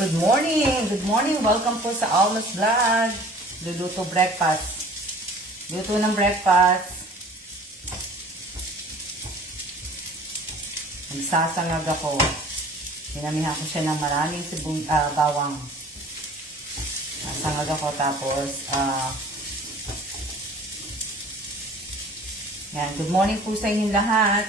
Good morning! Good morning! Welcome po sa Almas Vlog. Luluto breakfast. Luto ng breakfast. Nagsasangag ako. Pinamihan ko siya ng maraming bawang. Nasangag ako tapos yan. Good morning po sa inyong lahat.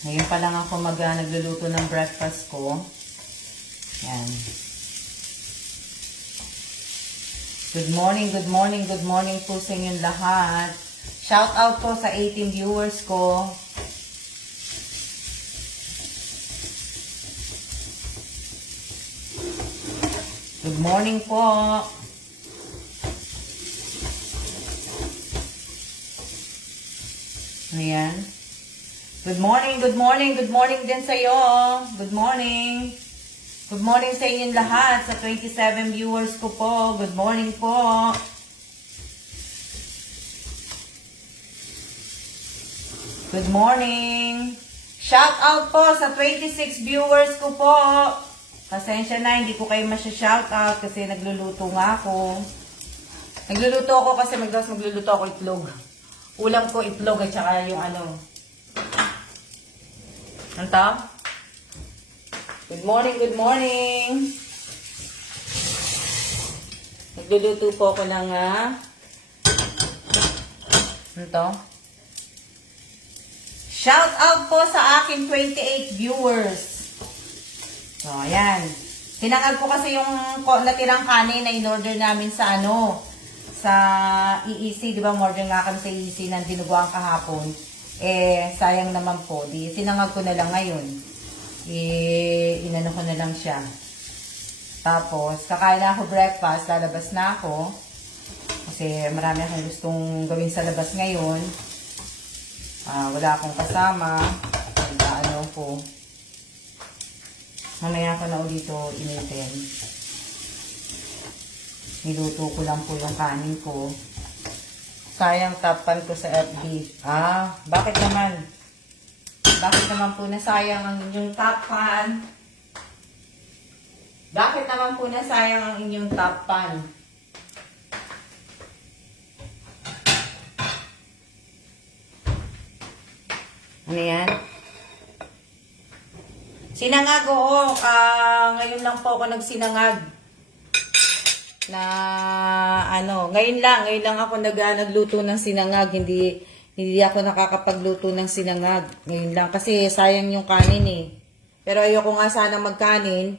Ngayon pa lang ako nagluluto ng breakfast ko. Yan. Good morning, good morning, good morning po sa inyong lahat. Shout out po sa 18 viewers ko. Good morning po. Ayan. Good morning, good morning, good morning din sa iyo. Good morning. Good morning sa inyong lahat, sa 27 viewers ko po. Good morning po. Good morning. Shout out po sa 26 viewers ko po. Pasensya na, hindi ko kayo masya-shout out kasi nagluluto nga ako. Nagluluto ako kasi magluluto ako itlog. Ulam ko itlog at saka yung Anta? Good morning, good morning. Nagluluto po ako ng shout out po sa aking 28 viewers. So, ayan. Tinangag ko kasi yung natirang kanin na in-order namin sa sa EEC, di ba? Order nga kami sa EEC ng dinuguan kahapon. Sayang naman po. Di, sinangag ko na lang ngayon. Inano ko na lang siya. Tapos, kakain na ako breakfast. Lalabas na ako. Kasi marami akong gustong gawin sa labas ngayon. Wala akong kasama. Ano po. Mamaya ko na ulit initin. Niluto ko lang po yung kanin ko. Sayang tapan ko sa FB. Bakit naman? Bakit naman po nasayang ang inyong tapan? Bakit naman po nasayang ang inyong tapan? Ano yan? Sinangag, oo. Ngayon lang po ako nagsinangag. Ngayon lang ako nagluto ng sinangag, hindi ako nakakapagluto ng sinangag. Ngayon lang kasi sayang yung kanin eh. Pero ayoko nga sana magkanin.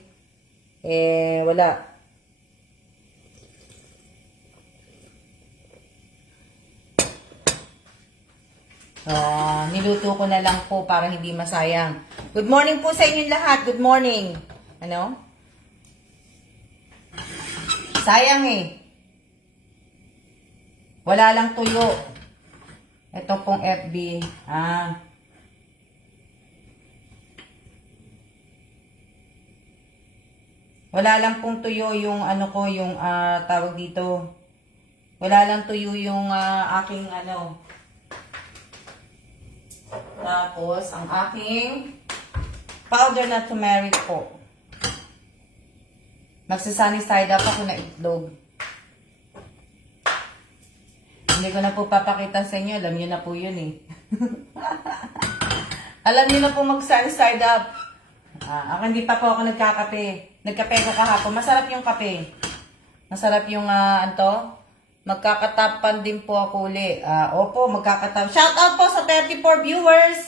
Wala. Niluto ko na lang po para hindi masayang. Good morning po sa inyong lahat. Good morning. Sayang eh. Wala lang tuyo. Ito pong FB. Wala lang pong tuyo yung yung tawag dito. Wala lang tuyo yung aking Tapos ang aking powder na turmeric po. Magsasunny side up ako na itlog. Hindi ko na po papakita sa inyo. Alam nyo na po yun eh. Alam nyo na po mag-sunny side up. Ako hindi pa po ako nagkakape. Nagkape ko kahapon. Masarap yung kape. Masarap yung magkakatapan din po ako uli. Opo, magkakatapan. Shout out po sa 34 viewers.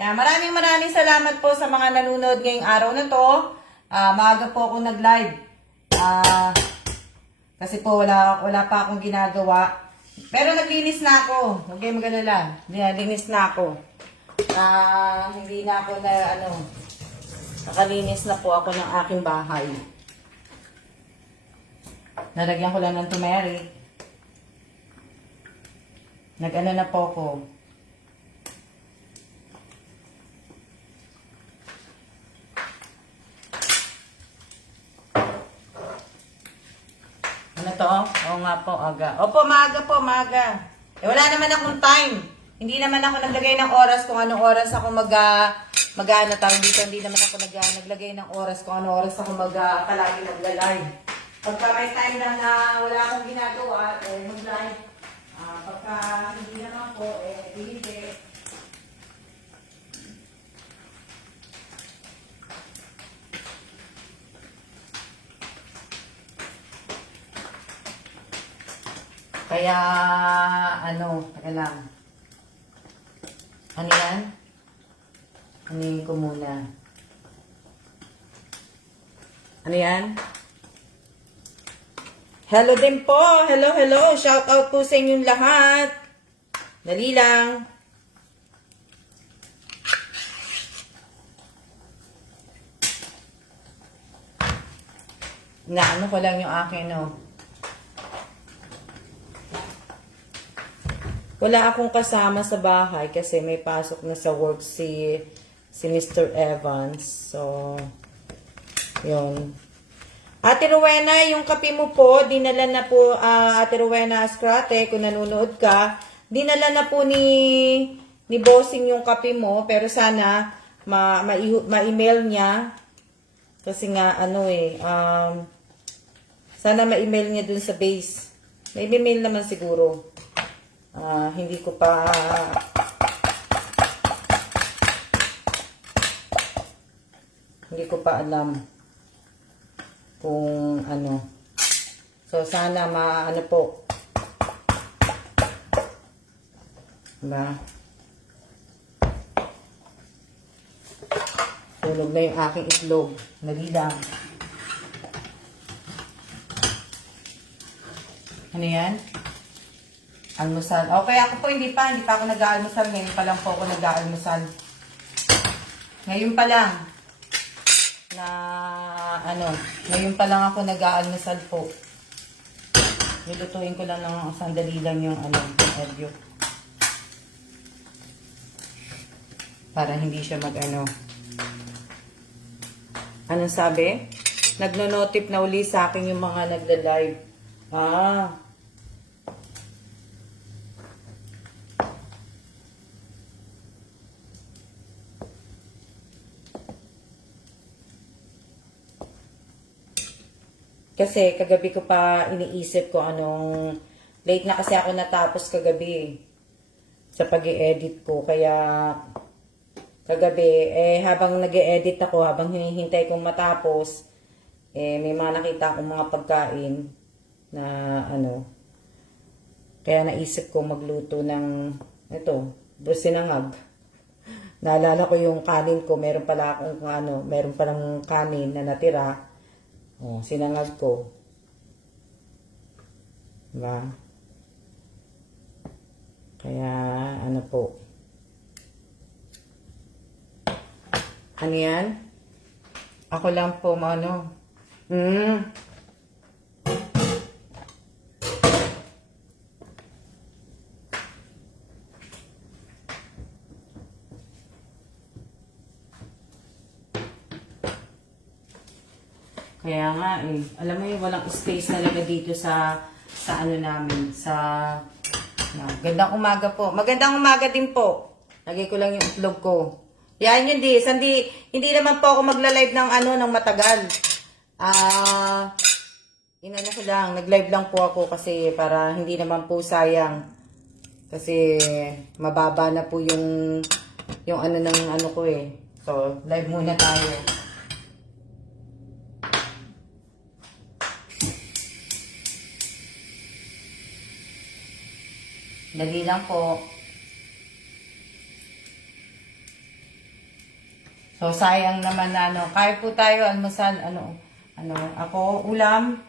Maraming salamat po sa mga nanonood ngayong araw na to. Maaga po ako nag-live. Kasi po wala pa akong ginagawa. Pero naglinis na ako. Huwag kayong mag-alala. Linis na ako. Hindi na ako nakalinis na po ako ng aking bahay. Nalagyan ko lang ng turmeric. Na po ako. Ano to? Oo nga po, aga. Opo, maaga po, maaga. Eh, wala naman akong time. Hindi naman ako naglagay ng oras kung anong oras ako ano tawag dito. Hindi naman ako naglagay ng oras kung anong oras ako palagi magla-live. Pagka may time lang na wala akong ginagawa, mag-live. Pagka hindi naman po, hindi. Kaya, teka lang. Ano yan? Anuhin ko muna. Ano yan? Hello din po! Hello, hello! Shout out po sa inyong lahat! Dali lang! Naano ko lang yung akin, Wala akong kasama sa bahay kasi may pasok na sa work si Mr. Evans. So, yun. Ate Rowena, yung kape mo po, dinala na po, Ate Rowena Ascrate, kung nanonood ka, dinala na po ni Bossing yung kape mo, pero sana ma-email niya. Kasi nga, sana ma-email niya dun sa base. May email naman siguro. Hindi ko pa alam kung ano. So sana po. Diba? Tulog na yung aking itlog. Dali lang. Ano yan? Almusal. Okay, ako po hindi pa ako nag-aalmusal. Ngayon pa lang po ako nag-aalmusal. Ngayon pa lang. Ngayon pa lang ako nag-aalmusal po. Nilutuin ko lang ng sandali lang yung egg. Para hindi siya Anong sabi? Nagno-notif na uli sa akin yung mga nagda-live. Kasi kagabi ko pa iniisip ko late na kasi ako natapos kagabi sa pag-i-edit ko. Kaya kagabi, habang nag-i-edit ako, habang hinihintay kong matapos, may mga nakita akong mga pagkain na kaya naisip ko magluto ng sinangag. Naalala ko yung kanin ko, meron palang kanin na natira. Sinangag ko. Diba? Kaya, po. Ano yan? Ako lang po, Kaya nga alam mo yung walang space talaga dito sa namin, gandang umaga po. Magandang umaga din po. Lagay ko lang yung itlog ko. Yan yun hindi naman po ako magla-live ng matagal. Ko lang, nag-live lang po ako kasi para hindi naman po sayang. Kasi mababa na po yung ko So, live muna tayo. Dali lang po. So, sayang naman Kaya po tayo, almusal, ako, ulam.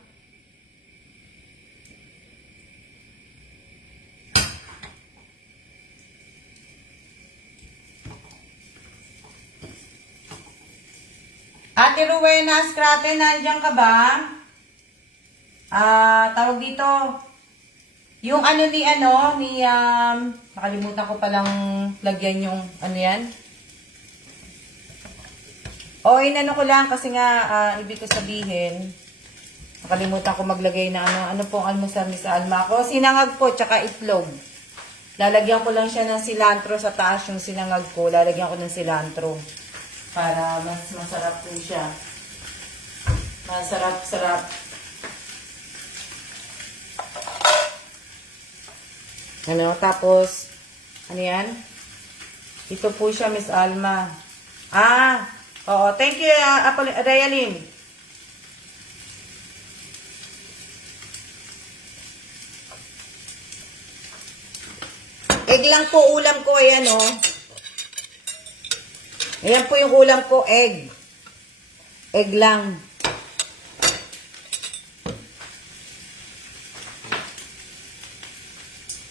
Ate Rowena Ascrate, nandiyan ka ba? Tawag dito. Yung nakalimutan ko palang lagyan yung yan. Inano ko lang kasi nga, ibig ko sabihin, nakalimutan ko maglagay na ano pong almusal ni sa Alma ko. Sinangag po, tsaka itlog. Lalagyan ko lang siya ng cilantro sa taas, yung sinangag ko. Lalagyan ko ng cilantro. Para mas masarap po siya. Masarap-sarap. Ano, tapos, ano yan? Ito po siya, Miss Alma. Ah, oo. Thank you, Realim. Egg lang po ulam ko, ayan o. Ayan po yung ulam ko, egg. Egg lang.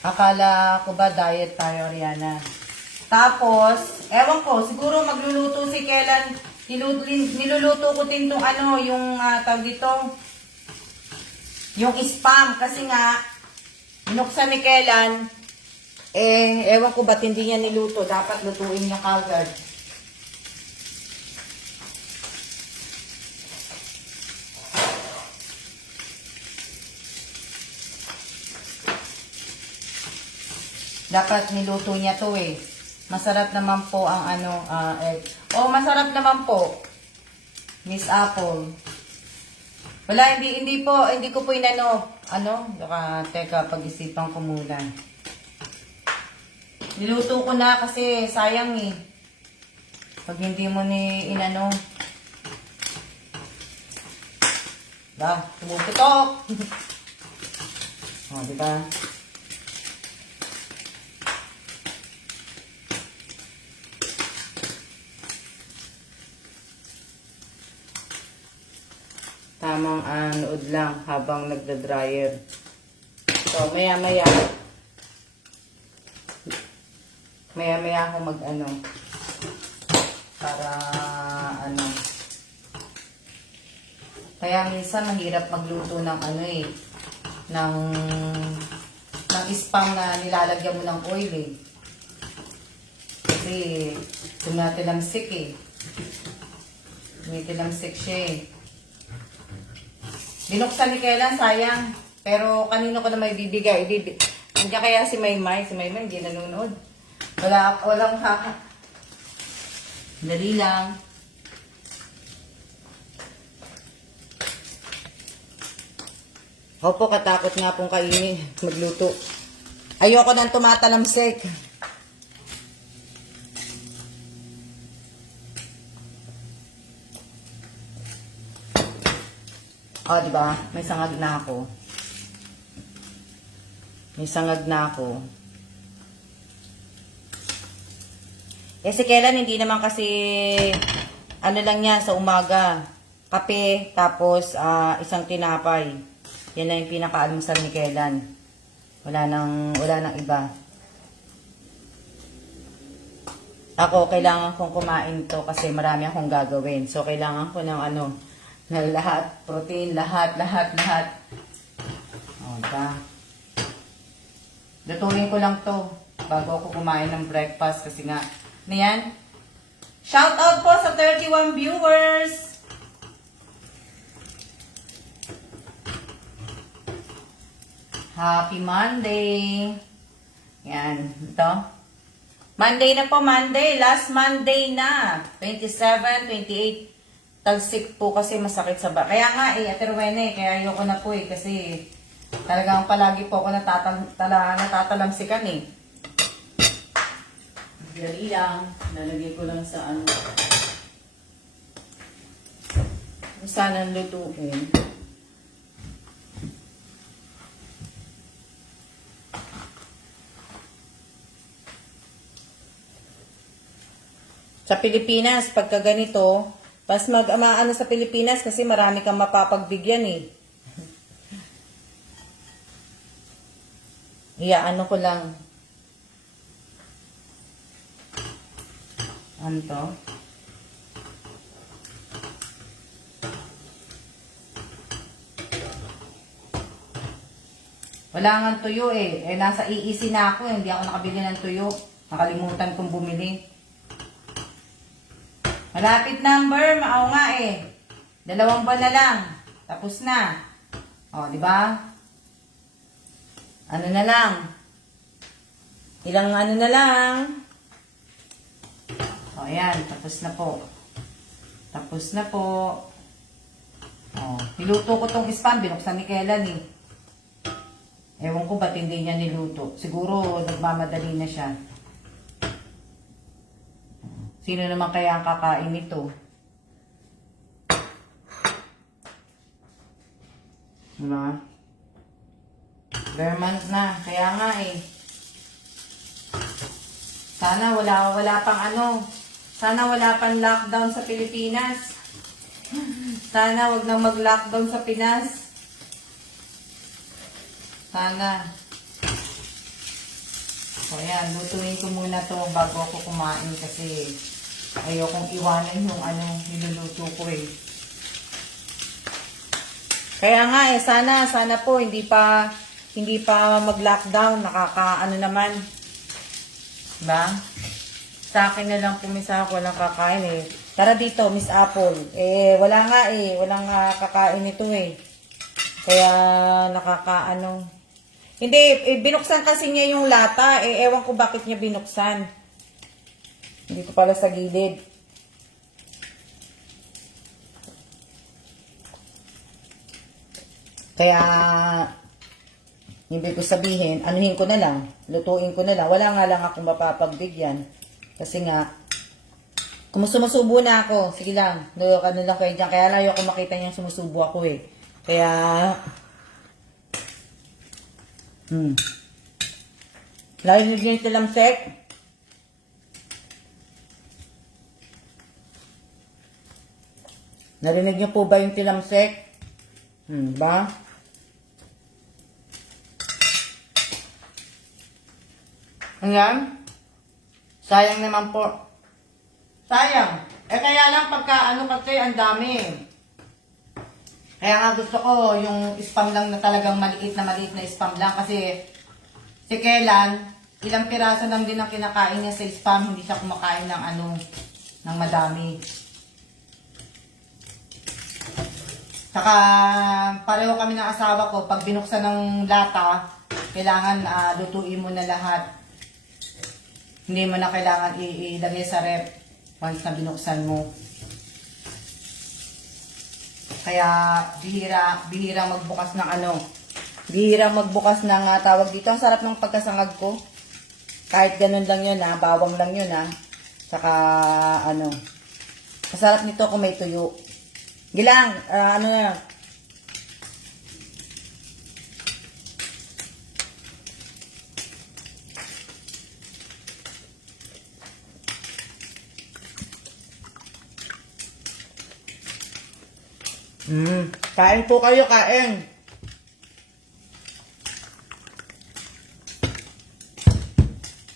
Akala ko ba diet tayo, Rihanna? Tapos, ewan ko, siguro magluluto si Kailan. Niluluto ko din itong ano, yung tawag dito, yung spam. Kasi nga, binuksan ni Kailan, ewan ko ba't hindi niya niluto. Dapat lutuin niya kagad. Dapat niluto niya to eh. Masarap naman po ang ano, egg. Oh, masarap naman po. Miss Apple. Wala, hindi ko po inano. Ano? Teka, pag-isipan ko muna. Niluto ko na kasi sayang eh. Pag hindi mo ni inano. Tumuputok. Oh, diba? Tamang nood lang habang nagda-dryer. So, maya-maya ako mag-ano para ano. Kaya minsan mahirap magluto ng ano eh, ng spam na nilalagyan mo ng oil eh. Kasi tumatilamsik eh. Tumatilamsik siya eh. Binuksan ni Kailan, sayang. Pero kanino ko na may bibigay? Nandiyan kaya si Maymay? Si Maymay hindi nanonood. Walang haka. Dali lang. Opo, katakot nga pong kainin. Magluto. Ayoko nang tumatalamsik. Oh, di ba? May sangag na ako. May sangag na ako. Si Kailan hindi naman kasi ano lang niya sa umaga. Kape, tapos isang tinapay. Yan na yung pinaka-almusal ni Kailan. Wala nang iba. Ako, kailangan kong kumain to kasi marami akong gagawin. So, kailangan ko ng ano, na lahat, protein, lahat. O, diba? Lutuin ko lang to bago ako kumain ng breakfast kasi nga, ano yan? Shout out po sa 31 viewers! Happy Monday! Yan, ito. Monday na po, Monday. Last Monday na. 27, 28. Talsik po kasi masakit sa ba. Kaya nga Ate Rowena kaya ayoko na po kasi talagang palagi po ako natatalamsikan eh. Dali lang. Lalagay ko lang sa ano. Kung saan ang lutuin. Sa Pilipinas, pagka ganito, pas mag-amaano sa Pilipinas kasi marami kang mapapagbigyan eh. Ano ko lang. Ano to? Wala nga tuyo eh. Nasa iisi na ako eh. Hindi ako nakabili ng tuyo. Nakalimutan kong bumili. Malapit number, maaw nga eh. 2 buwan na lang. Tapos na. O, di ba? Ano na lang? Ilang ano na lang. O, ayan. Tapos na po. Tapos na po. O, niluto ko tong spam. Binuksan ni Kellan eh. Ewan ko ba't hindi niya niluto. Siguro nagmamadali na siya. Sino naman kaya ang kakain nito? Diba? Vermont na. Kaya nga eh. Sana wala pang ano. Sana wala pang lockdown sa Pilipinas. Sana wag nang mag-lockdown sa Pinas. Sana. So, ayan. Lutuin ko muna to bago ako kumain kasi ayokong iwanan yung ano, niluluto ko eh. Kaya nga eh, sana po hindi pa mag-lockdown, nakakaano naman. Diba? Sa akin na lang pumisa ako, walang kakain eh. Tara dito, Miss Apple. Eh, wala nga eh, walang kakain ito eh. Kaya nakakaano. Hindi, eh, binuksan kasi niya yung lata. Eh, ewan ko bakit niya binuksan. Hindi ko pala sa gilid. Kaya, ibig ko sabihin, anuhin ko na lang. Lutuin ko na lang. Wala nga lang akong mapapagbigyan. Kasi nga, kung sumusubo na ako, sige lang. Ano lang kayo dyan. Kaya layo ko makita niyang sumusubo ako eh. Kaya, narinig niyo yung tilamsek? Narinig niyo po ba yung tilamsek? Ba? Ayan. Sayang naman po. Sayang. Eh kaya lang pagka ano kasi ang dami. Kaya nga gusto ko yung spam lang na talagang maliit na spam lang kasi si Kellan, ilang piraso lang din ang kinakain niya sa spam, hindi siya kumakain ng ano, ng madami. Saka pareho kami ng asawa ko, pag binuksan ng lata, kailangan lutuin mo na lahat. Hindi mo na kailangan ilagay sa rep once na binuksan mo. Kaya bihira magbukas ng ano. Bihira magbukas ng tawag dito. Ang sarap ng pagkasangag ko. Kahit ganun lang yun bawang lang yun Saka ano. Masarap nito kung may tuyo. Gilang, ano na. Kain po kayo, kain.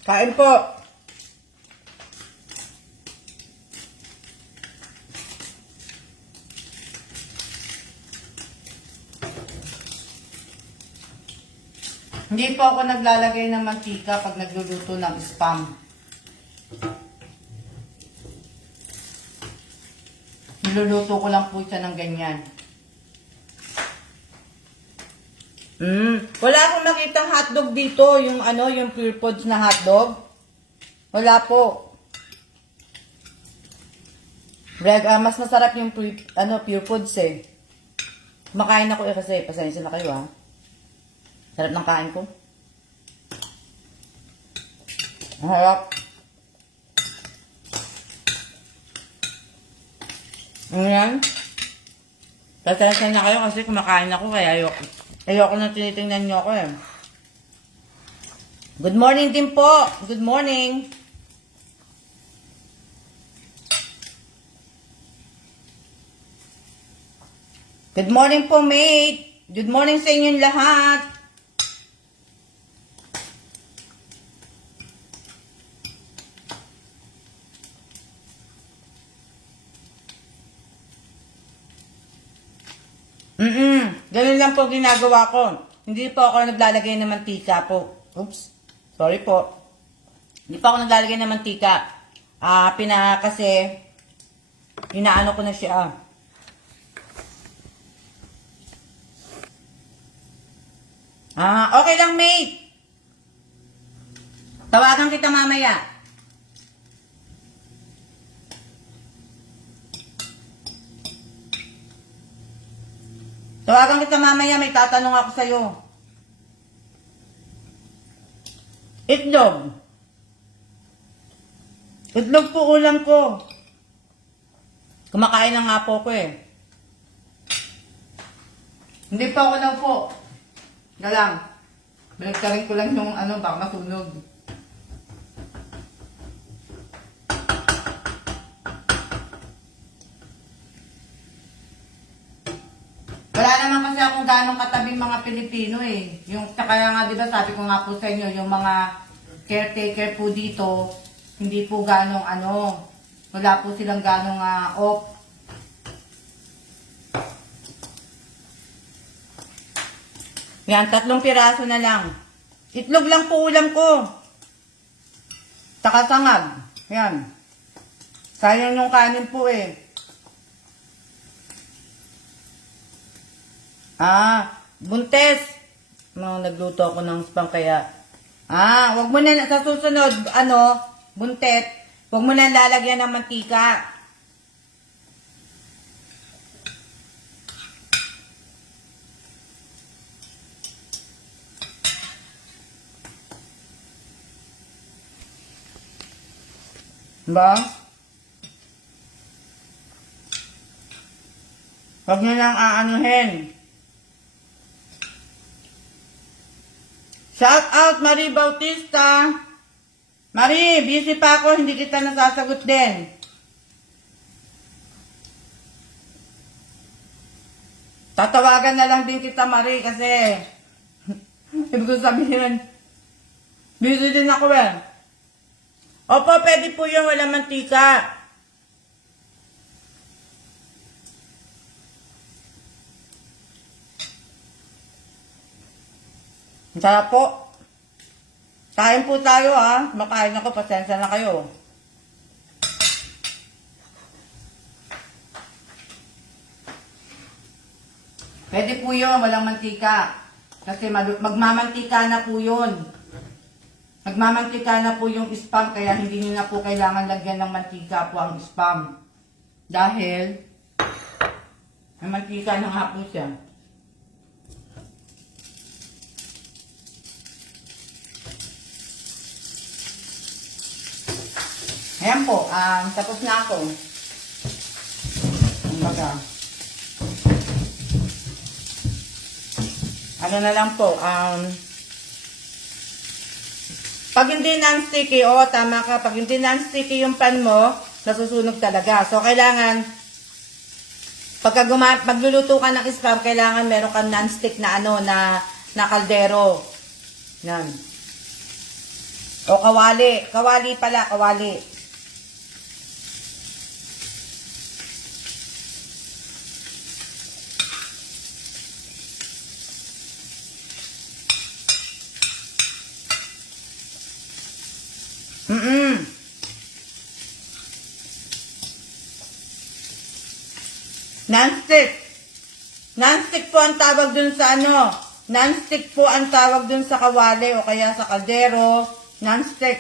Kain po. Hindi po ako naglalagay ng mantika pag nagluluto ng spam. Niluluto ko lang po siya ng ganyan. Wala akong makitang hotdog dito. Yung ano, yung Pure Foods na hotdog. Wala po. Mas masarap yung Pure Foods eh. Makain ako kasi pasensya na kayo Sarap ng kain ko. Ang harap. Ayan. Pasensya na kayo kasi kumakain ako kaya ayoko na tinitingnan nyo ako Good morning din po. Good morning. Good morning po, mate. Good morning sa inyong lahat. Ganun lang po ginagawa ko. Hindi po ako naglalagay ng mantika po. Oops. Sorry po. Hindi po ako naglalagay ng mantika. Kasi inaano ko na siya. Okay lang, mate. Tawagan kita mamaya. Tawagan kita mamaya, may tatanong ako sa'yo. Itlog. Itlog po ulam ko. Kumakain na nga po ko eh. Hindi pa ako na po. Galang. Baligtarin ko lang yung baka masunog. Wala naman kasi akong ganong katabing mga Pilipino eh. Kaya nga diba sabi ko nga po sa inyo, yung mga caretaker po dito, hindi po ganong wala po silang ganong off. Yan, 3 piraso na lang. Itlog lang po ulam ko. Saka sangag. Yan. Sayang yung kanin po eh. Buntes. Nagluto ako ng spam kaya. Wag mo na, sa susunod, buntet, wag mo na lalagyan ng mantika. Ba? Wag nyo lang aanuhin. Shout out Marie Bautista. Marie, busy pa ako, hindi kita nasasagot din. Tatawagan na lang din kita Marie kasi ibig ko sabihin, busy din ako eh. Opo, pwede po yung walang mantika. Sarap po. Kain po tayo Makain ako, pasensya na kayo. Pwede po yun, walang mantika. Kasi magmamantika na po yun. Magmamantika na po yung spam, kaya hindi nyo na po kailangan lagyan ng mantika po ang spam. Dahil, may mantika na nga po siya. Ayan po, tapos na ako. Kumbaga. Na lang po, pag hindi non-sticky, tama ka, pag hindi non-sticky yung pan mo, nasusunog talaga. So, kailangan, pagka magluluto ka ng spam, kailangan meron kang non-stick na na kaldero. Yan. O kawali. Kawali pala, kawali. Non-stick. Non-stick po ang tawag dun sa Non-stick po ang tawag dun sa kawali o kaya sa kaldero. Non-stick.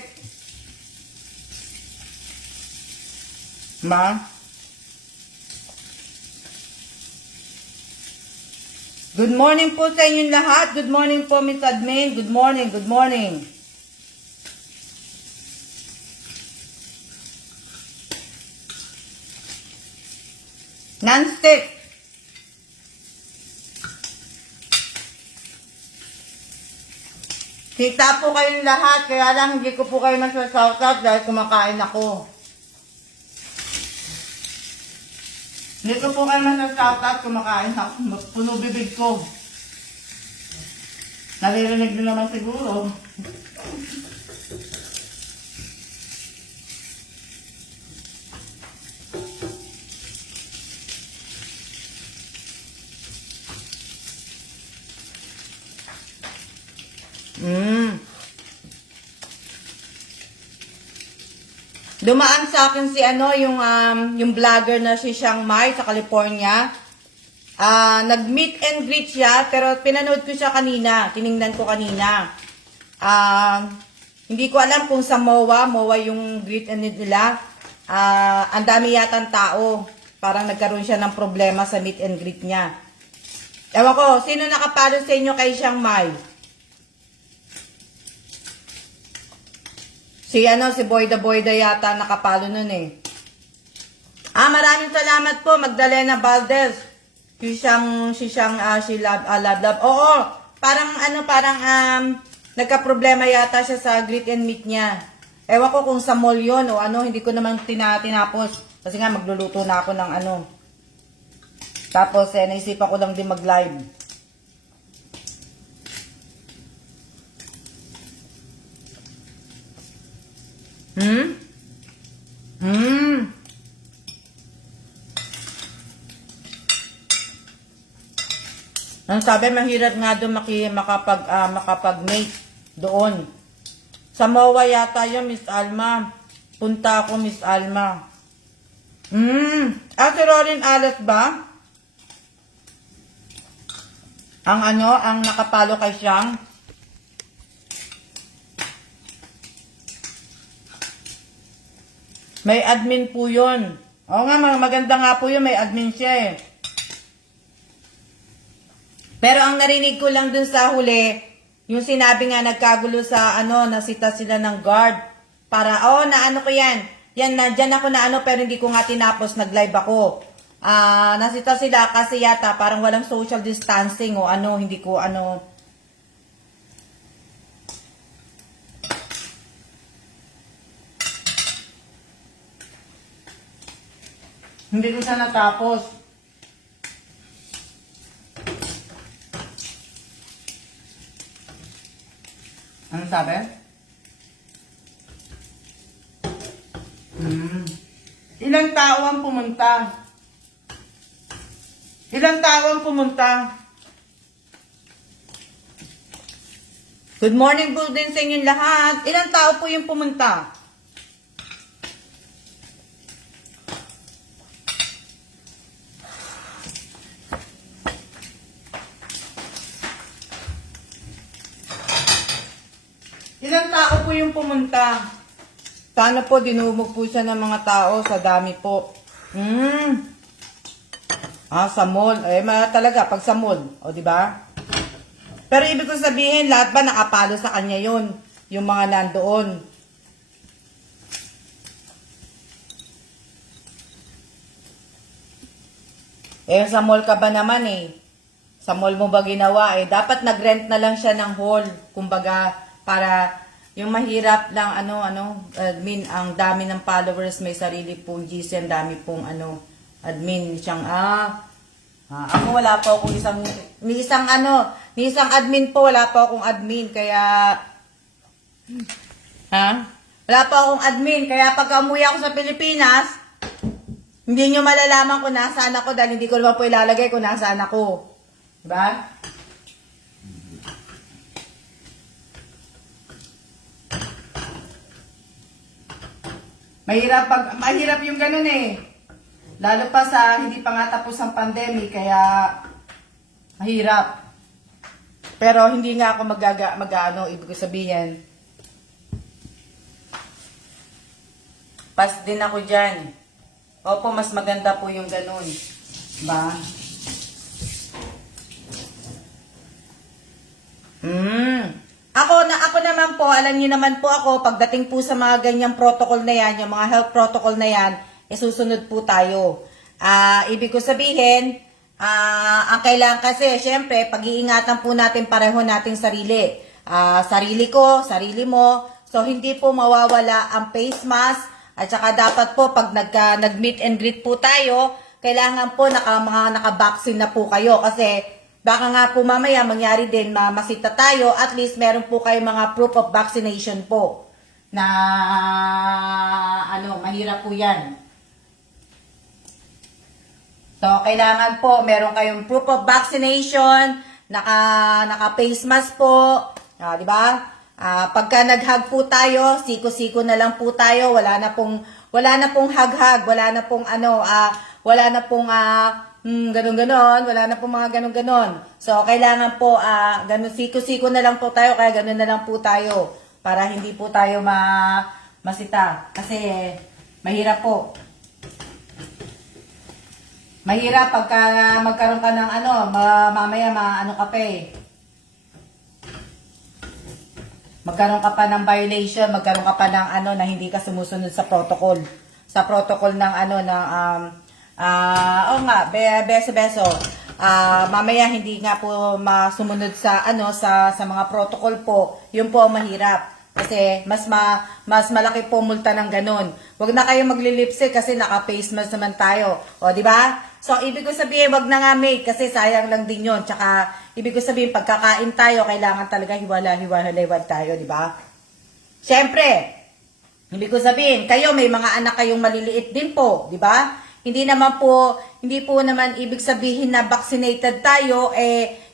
Good morning po sa inyong lahat. Good morning po, Miss Admin. Good morning, good morning. Non-stick. Kita po kayong lahat, kaya lang hindi ko po kayo nasa-shoutout dahil kumakain ako. Hindi ko po kayo nasa-shoutout, kumakain ako. Puno bibig ko. Naririnig nyo naman siguro. Dumaan sa akin si yung vlogger na si Chiang Mai sa California. Nag-meet and greet siya, pero pinanood ko siya kanina. Tiningnan ko kanina. Hindi ko alam kung sa MOA yung greet and meet nila. Ang dami yatang tao. Parang nagkaroon siya ng problema sa meet and greet niya. Ewan ko, sino nakapalo sa inyo kay Chiang Mai? Si Boyda yata nakapalo nun eh. Maraming salamat po, Magdalena Valdez. Love. Oo, parang nagka-problema yata siya sa greet and meet niya. Ewan ko kung sa mall yun o hindi ko naman tinapos. Kasi nga magluluto na ako ng Tapos naisipan ko lang din mag-live. Ang sabi, mahirap nga doon makapag-mate doon. Sa MOA yata yun, Miss Alma. Punta ako, Miss Alma. Si Rorin Alas ba? Ang nakapalo kay Siyang? May admin po yun. Oo nga, maganda nga po yun, may admin siya eh. Pero ang narinig ko lang dun sa huli, yung sinabi nga nagkagulo sa nasita sila ng guard. Para, naano ko yan. Yan, dyan ako pero hindi ko nga tinapos, nag-live ako. Nasita sila kasi yata parang walang social distancing o hindi ko Hindi ko siya natapos. Ano sabi? Ilang tao ang pumunta? Good morning po din sa inyong lahat. Ilang tao po yung pumunta? Ilang tao po yung pumunta? Sana po dinumog po siya ng mga tao sa dami po. Sa mall. Talaga pag sa mall, di ba? Pero ibig ko sabihin, lahat ba nakapalo sa kanya yon, yung mga nandoon? Sa mall ka ba naman Sa mall mo ba ginawa dapat nag-rent na lang siya ng hall, kumbaga, para yung mahirap lang admin, ang dami ng followers, may sarili pong GC, ang dami pong admin siyang ako wala pa akong ni isang admin po, wala pa akong admin, kaya wala pa akong admin, kaya pagka umuwi ako sa Pilipinas, hindi nyo malalaman kung nasaan ako dahil hindi ko naman po ilalagay kung nasaan ako, diba? Mahirap yung ganun Lalo pa sa hindi pa nga tapos ang pandemic, kaya mahirap. Pero hindi nga ako ibig ko sabihin. Pas din ako dyan. Opo, mas maganda po yung ganun. Ba? Ako naman po, alam niyo naman po ako, pagdating po sa mga ganyang protocol na yan, yung mga health protocol na yan, susunod po tayo. Ibig ko sabihin, ang kailangan kasi, syempre, pag-iingatan po natin pareho nating sarili. Sarili ko, sarili mo, so hindi po mawawala ang face mask, at saka dapat po, pag nag-meet and greet po tayo, kailangan po naka-vaccine na po kayo, kasi baka nga po mamaya mangyari din masita tayo, at least meron po kayo mga proof of vaccination po na mahirap po yan. So, kailangan po meron kayong proof of vaccination, naka-face mask po, di ba? Pagka nag-hug po tayo, siko-siko na lang po tayo, wala na pong hug-hug, wala na pong ganon-ganon, wala na pong mga ganon-ganon. So, kailangan po, siko-siko na lang po tayo, kaya ganon na lang po tayo. para hindi po tayo masita. Kasi mahirap po. Mahirap pagka magkaroon ka ng ano, mamaya ano ka pa eh. Magkaroon ka pa ng violation, magkaroon ka pa ng ano na hindi ka sumusunod sa protocol. Sa protocol ng ano ng beso. Mamaya hindi nga po masumunod sa ano sa mga protocol po. Yun po ang mahirap. Kasi mas malaki po multa ng ganun. Huwag na kayo maglilipstick kasi naka-face mask naman tayo. O, di ba? So, ibig ko sabihin, wag na nga make kasi sayang lang din yun. Tsaka, ibig ko sabihin, pagkakain tayo, kailangan talaga hiwala-hiwalay tayo, di ba? Siyempre, ibig ko sabihin, kayo may mga anak kayong maliliit din po, di ba? Hindi po naman ibig sabihin na vaccinated tayo,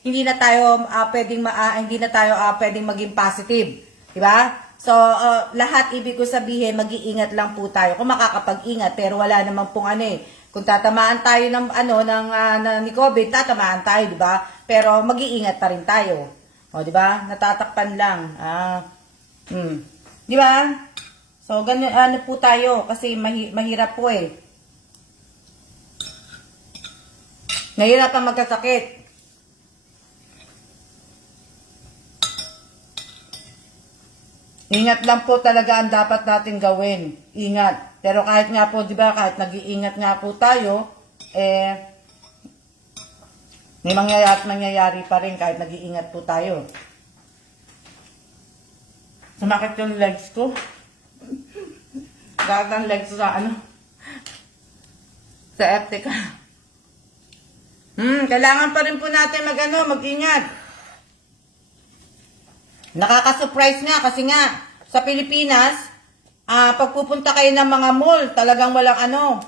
hindi na tayo pwedeng maging positive, di ba? So, lahat ibig ko sabihin, mag-iingat lang po tayo kung makakapag-ingat, pero wala naman pong ano eh. Kung tatamaan tayo ng ni COVID, tatamaan tayo, di ba? Pero mag-iingat pa rin tayo. O, di ba? Natatakpan lang. Di ba? So, ganun ano po tayo kasi mahirap po eh. Nahirap ang magkasakit. Ingat lang po talaga ang dapat natin gawin. Ingat. Pero kahit nga po, di ba, kahit nag-iingat nga po tayo, may mangyayari pa rin kahit nag-iingat po tayo. Sumakit yung legs ko. Kahit ang legs sa sa Eptica. Kailangan pa rin po natin mag-ingat. Nakaka-surprise nga kasi nga, sa Pilipinas, pag pupunta kayo ng mga mall, talagang walang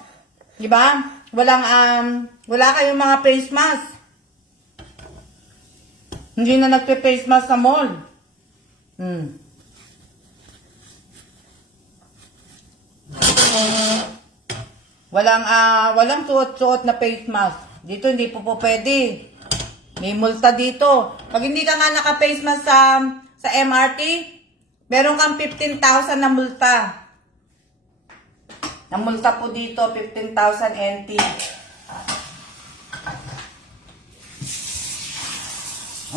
di ba? Wala kayong mga face mask. Hindi na nagpe-face mask sa mall. Walang suot-suot na face mask. Dito hindi po pwede. May multa dito. Pag hindi ka nga naka-face mask sa MRT, meron kang 15,000 na multa. Ang multa po dito, 15,000 NT.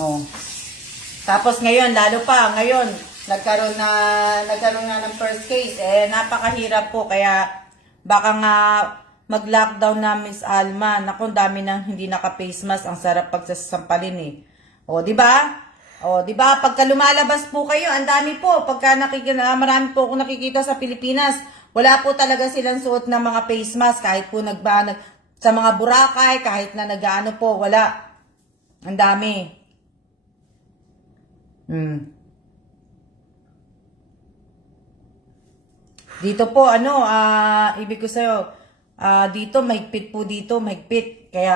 Oh. Tapos ngayon, lalo pa, nagkaroon na ng first case. Napakahirap po, kaya baka nga mag-lockdown na Miss Alma. Naku, dami nang hindi naka-face mask. Ang sarap pagsasampalin eh. O, di ba? O, di ba? Pagka lumalabas po kayo, ang dami po. Marami po akong nakikita sa Pilipinas. Wala po talaga silang suot ng mga face mask. Kahit po sa mga Boracay, kahit na nag-ano po, wala. Ang dami. Dito po, ibig ko sa'yo, dito, mahigpit po dito, mahigpit. Kaya,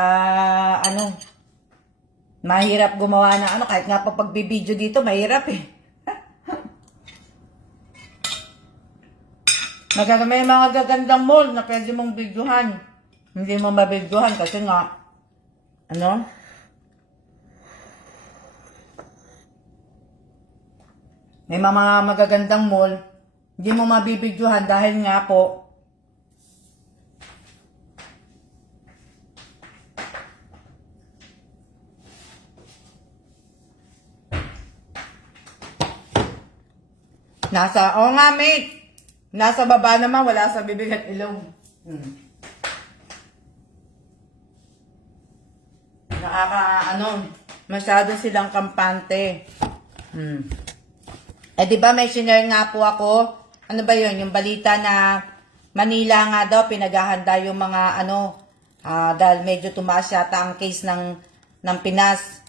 mahirap gumawa ng kahit nga pa pagbibideo dito, mahirap eh. May mga gagandang mall na pwede mong videohan. Hindi mo mabidyohan kasi nga, may mga magagandang mall, hindi mo mabibidyohan dahil nga po, mate. Nasa baba naman, wala sa bibig at ilong. Masyado silang kampante. Di ba may share nga po ako? Ano ba yun? Yung balita na Manila nga daw, pinaghahanda yung mga dahil medyo tumaas yata ang case ng Pinas.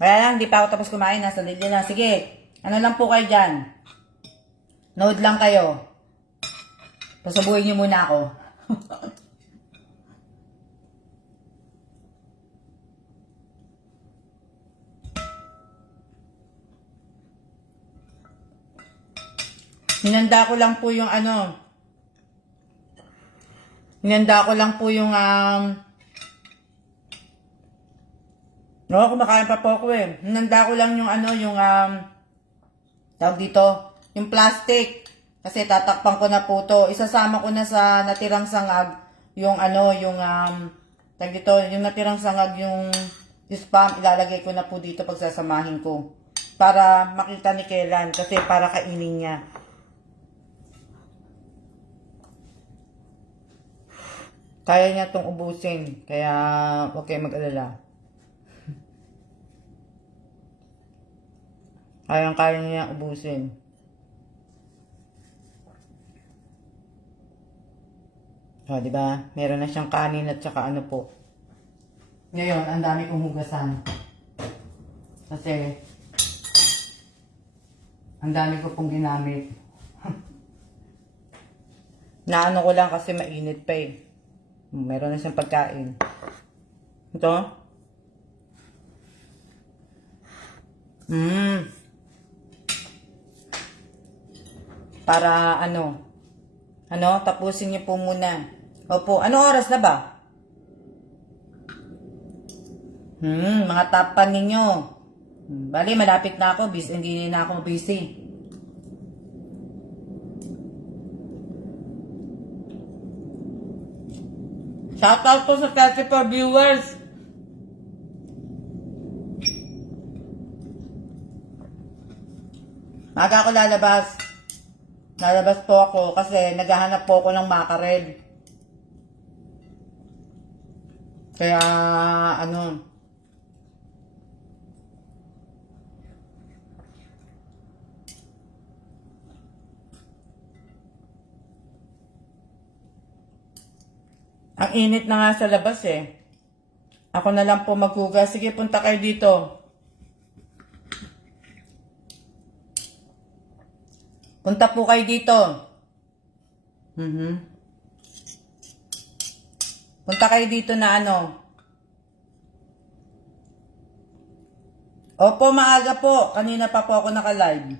Kaya lang, di pa ako tapos kumain. Nasa lilya na. Sige. Ano lang po kayo dyan? Nood lang kayo. Pasabuhin nyo muna ako. Hinanda ko lang po yung Oo, kumakain pa po ako eh. Nanda ko lang yung ano, yung, tawag dito, yung plastic. Kasi tatakpan ko na po to. Isasama ko na sa natirang sangag, yung ano, yung, tawag dito, yung natirang sangag, yung spam, ilalagay ko na po dito pagsasamahin ko. Para makita ni Kelan, kasi para kainin niya. Kaya niya itong ubusin, kaya huwag kayo mag-alala. Kaya niya ubusin. O, di ba? Meron na siyang kanin at saka ano po. Ngayon, ang dami kong hugasan. Kasi, ang dami ko pong ginamit. Naano ko lang kasi mainit pa eh. Meron na siyang pagkain. Ito. Para tapusin niyo po muna. Opo, ano oras na ba? Mga tapan ninyo. Bali, malapit na ako, hindi na ako busy. Shoutout po sa 34 viewers. Maga ako lalabas. Lalabas po ako kasi naghahanap po ako ng makarel. Kaya, ang init na nga sa labas eh. Ako na lang po maghugas. Sige, punta kayo dito. Punta po kayo dito. Punta kayo dito na Opo, maaga po. Kanina pa po ako naka-live.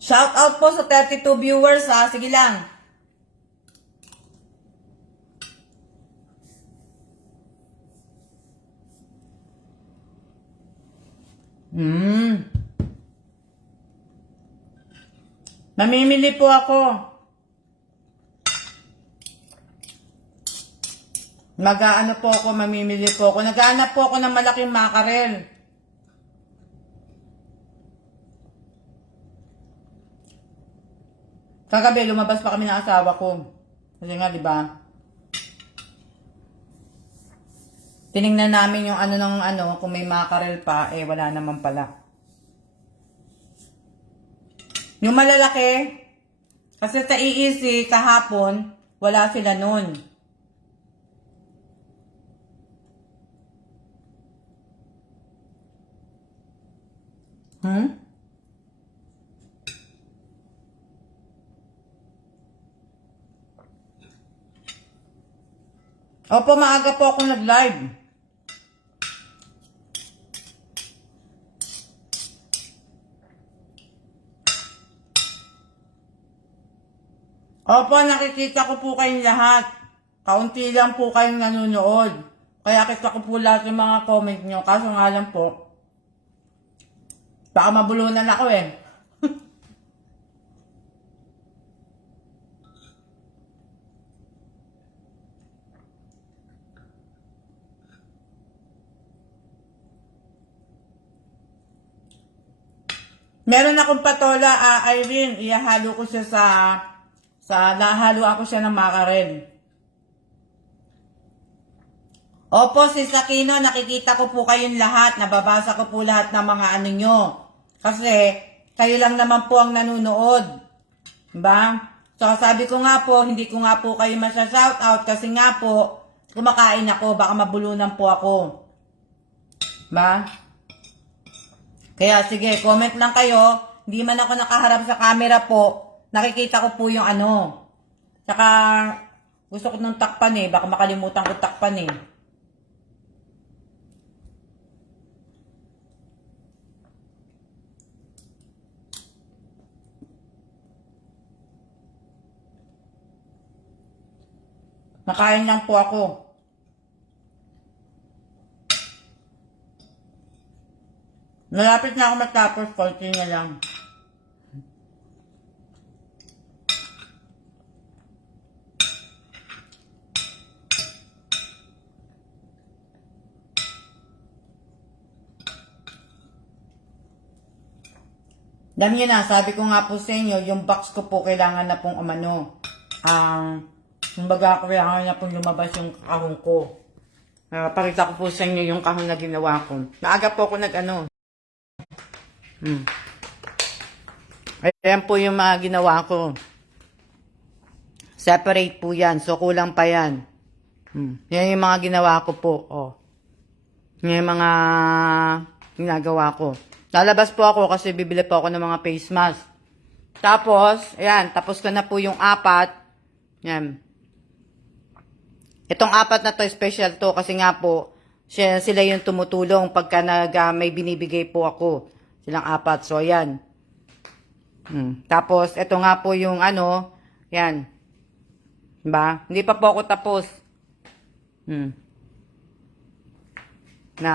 Shout out po sa 32 viewers ha. Sige lang. Namimili po ako. Mamimili po ako. Naghahanap po ako ng malaking makarel. Kagabi, lumabas pa kami ng asawa ko. Kasi nga, di ba? Tiningnan namin yung kung may makarel pa, wala naman pala. Yung malalaki, kasi sa EEC, kahapon, wala sila nun. Opo, maaga po ako nag-live. Opo, nakikita ko po kayong lahat. Kaunti lang po kayong nanonood. Kaya kita ko po lahat yung mga comment nyo. Kaso nga lang po, baka mabulunan ako eh. Meron akong patola, Irene. Ihahalo ko siya nahalo ako siya ng makarel. Opo, si Sakino, nakikita ko po kayong lahat. Nababasa ko po lahat ng mga nyo. Kasi, kayo lang naman po ang nanonood. Diba? So, sabi ko nga po, hindi ko nga po kayo masya-shoutout kasi nga po, kumakain ako, baka mabulunan po ako. Diba? Kaya sige, comment lang kayo. Hindi man ako nakaharap sa camera po. Nakikita ko po yung Tsaka, gusto ko nung takpan eh. Baka makalimutan ko takpan eh. Makain lang po ako. Malapit na ako matapos, konti na lang. Dahil yun na, sabi ko nga po sa inyo, yung box ko po kailangan na pong umano. Kumbaga, kailangan na pong lumabas yung kahon ko. Pakita ko po sa inyo yung kahon na ginawa ko. Maaga po ako nag-ano. Ayan po yung mga ginawa ko. Separate po yan. So, kulang pa yan. Yan yung mga ginawa ko po. Oh. Yan yung mga ginagawa ko. Lalabas po ako kasi bibili po ako ng mga face mask. Tapos, ayan, tapos ko na po yung 4. Yan. Itong 4 na to, special to kasi nga po, sila yung tumutulong pagka may binibigay po ako. Silang 4. So, ayan. Tapos, ito nga po yung ano, yan. Diba? Hindi pa po ako tapos. Na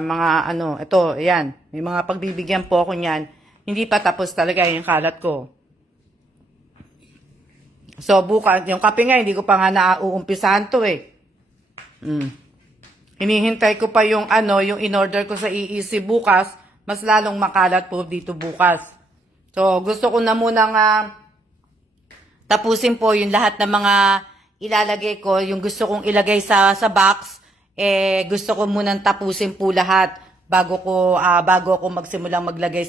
mga ano, ito, ayan. May mga pagbibigyan po ako niyan. Hindi pa tapos talaga yung kalat ko. So, bukas, yung kape nga, hindi ko pa nga nauumpisahan to eh. Hinihintay ko pa yung ano, yung in-order ko sa EEC bukas, mas lalong makalat po dito bukas. So, gusto ko na munang tapusin po yung lahat ng mga ilalagay ko, yung gusto kong ilagay sa box, gusto ko munang tapusin po lahat bago ako magsimulang maglagay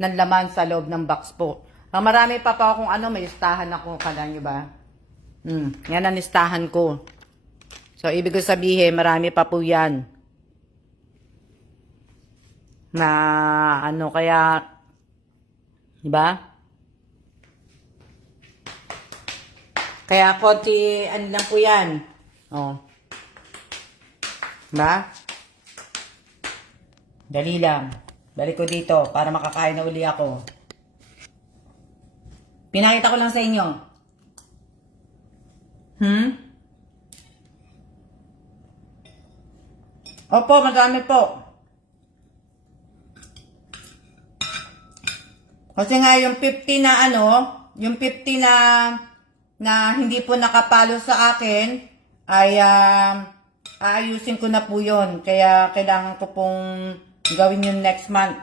ng laman sa loob ng box po. Marami pa akong ano, may listahan ako, kala nyo ba? Yan ang listahan ko. So, ibig ko sabihin, marami pa po yan. Na ano, kaya, diba? Kaya konti, ano lang po yan. Oh. Diba? Dali lang. Balik ko dito para makakain na uli ako. Pinakita ko lang sa inyo. Opo, madami po. Kasi nga yung 50 na ano, yung 50 na hindi po nakapalo sa akin, ay aayusin ko na po yun. Kaya kailangan ko pong gawin yun next month.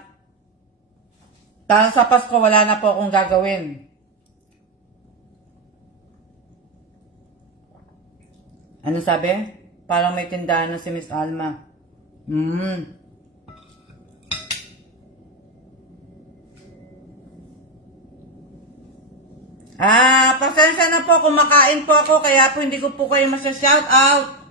Tapos sa Pasko, wala na po akong gagawin. Ano sabi? Parang may tindahan na si Miss Alma. Pasensya na po, kumakain po ako, kaya po hindi ko po kayo masya-shout out.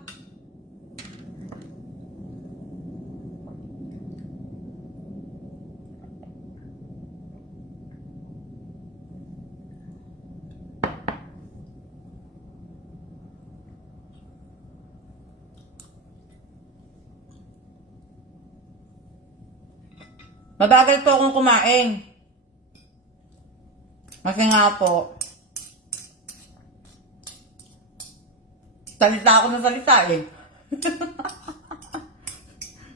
Mabagal po akong kumain. Kasi nga po, salita ako ng salita eh.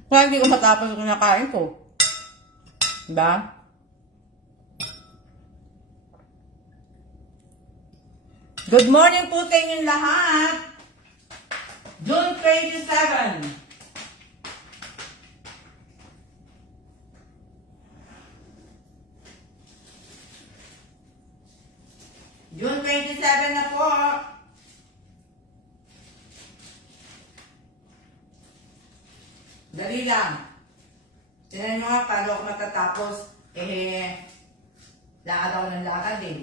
Kaya hindi ko matapos yung kinakain ko. Diba? Good morning po sa inyong lahat. June 27. June 27 na po. Dali lang. Tignan nyo nga, paano ako matatapos. Lakad ako ng lakad eh.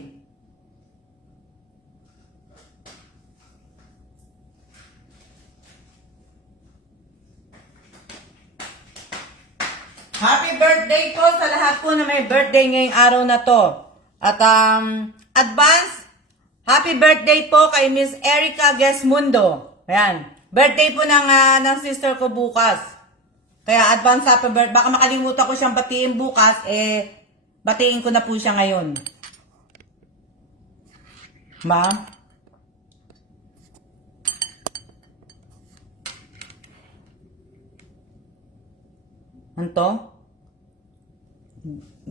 Happy birthday po sa lahat po na may birthday ngayong araw na to. At advance happy birthday po kay Miss Erica Gesmundo. Ayan. Birthday po ng sister ko bukas. Kaya advance happy birthday. Baka makalimutan ko siyang batiin bukas. Batiin ko na po siya ngayon. Ba? Ano to?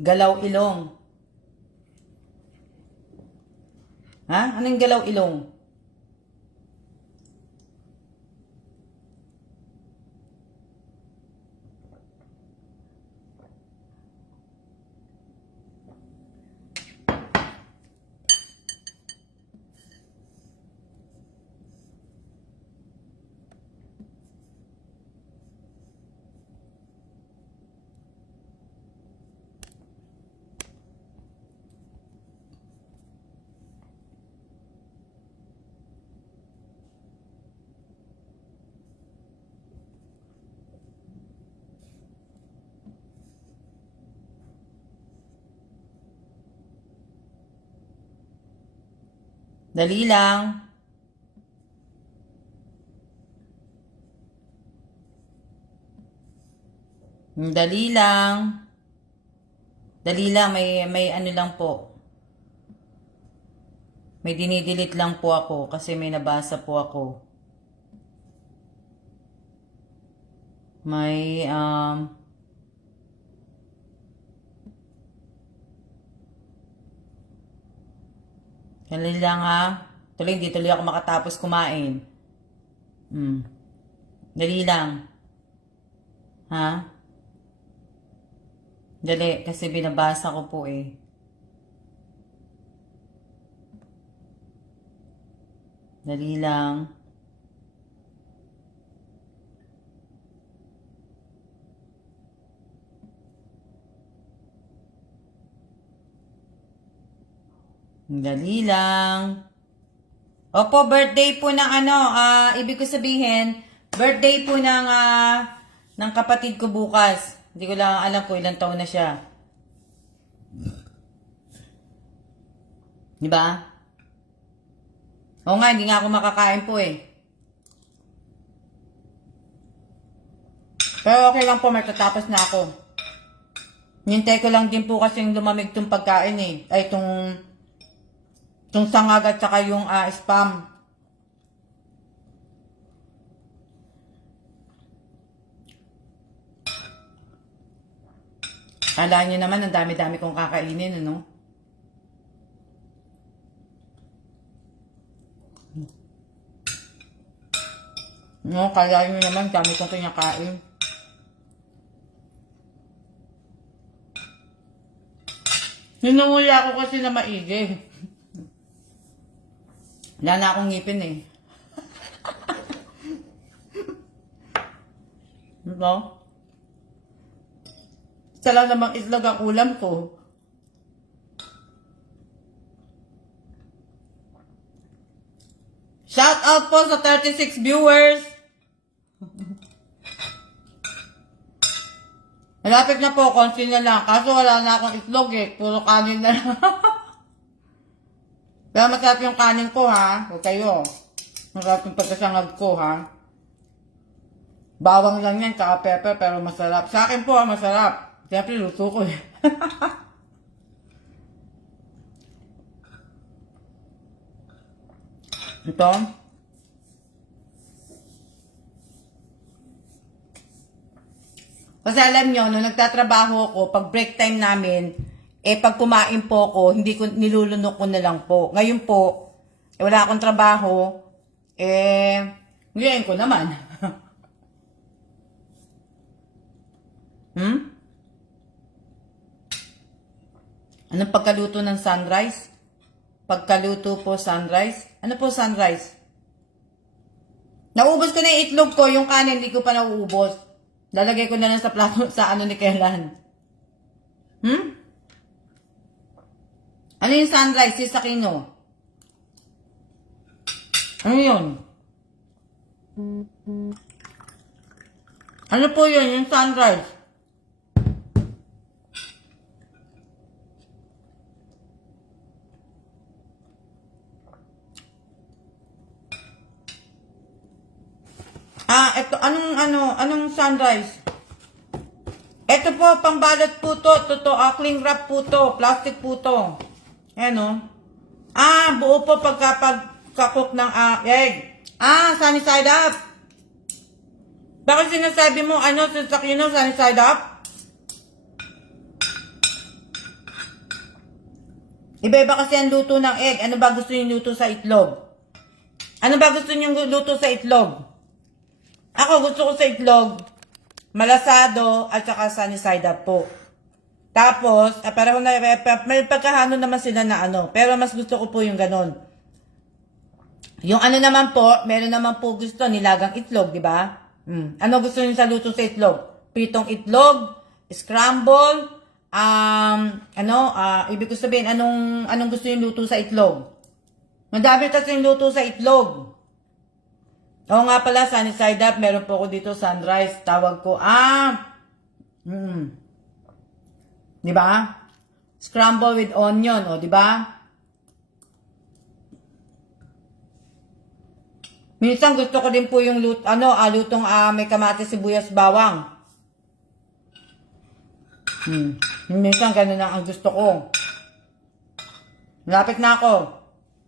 Galaw ilong. Ha? Anong galaw ilong? Dali lang. Dali lang. Dali lang, may ano lang po. May dinidelete lang po ako kasi may nabasa po ako. May dali lang ha. Tuloy, hindi tuloy ako makatapos kumain. Dali lang. Ha? Dali, kasi binabasa ko po eh. Dali lang. Dali lang. Opo, birthday po ng ibig ko sabihin, birthday po ng kapatid ko bukas. Hindi ko lang alam kung ilang taon na siya. Di ba? Oo nga, hindi nga ako makakain po eh. Pero okay lang po, matatapos na ako. Nintay ko lang din po kasi yung lumamig tong pagkain eh. Ay, tong sangag at saka yung spam. Kala nyo naman, ang dami-dami kong kakainin, ano? No, kala nyo naman, dami kong kinakain. Ninunguya ako kasi na maigi. Wala na akong ngipin eh. Diba? Isa lang namang itlog ang ulam ko. Shout out po sa 36 viewers. Malapit na po, konti na lang. Kaso wala na akong itlog eh. Puro kanin na lang. Pero masarap yung kanin ko ha. O kayo. Masarap yung pagkasangag ko ha. Bawang lang yan, tsaka pepper, pero masarap. Sa akin po masarap. Siyempre, luto ko eh. Ito. Kasi alam nyo, nung nagtatrabaho ako, pag break time namin, pag kumain po ako, hindi ko, nilulunok ko na lang po. Ngayon po, wala akong trabaho, ngayon ko naman. Anong pagkaluto ng sunrise? Pagkaluto po sunrise? Ano po sunrise? Naubos ko na yung itlog ko, yung kanin hindi ko pa nauubos. Lalagay ko na lang sa plato sa ni Kailan. Ano yung sunrise? Si Sakino? Ano yun? Ano po yun? Yung sunrise? Ito, anong sunrise? Ito po, pambalot po to. Cling wrap po to. Plastic po to. Ayan o. Buo po pagka-cook ng egg. Sunny side up. Bakit sinasabi mo, sa Sakino, sunny side up? Iba-iba kasi ang luto ng egg. Ano ba gusto niyo luto sa itlog? Ano ba gusto niyo luto sa itlog? Ako gusto ko sa itlog, malasado at saka sunny side up po. Tapos, pareho na, may pagkahano naman sila na ano. Pero mas gusto ko po yung ganon. Yung ano naman po, meron naman po gusto, nilagang itlog, di ba? Ano gusto niyo sa luto sa itlog? Pritong itlog, scramble, ibig ko sabihin, anong gusto niyo luto sa itlog? Madami kasi yung luto sa itlog. Oo nga pala, sunny side up, meron po ako dito sunrise, tawag ko, di ba? Scramble with onion, o di ba? Minsan gusto ko din po yung lutong may kamatis, sibuyas, bawang. Minsan ganun lang ang gusto ko. Malapit na ako.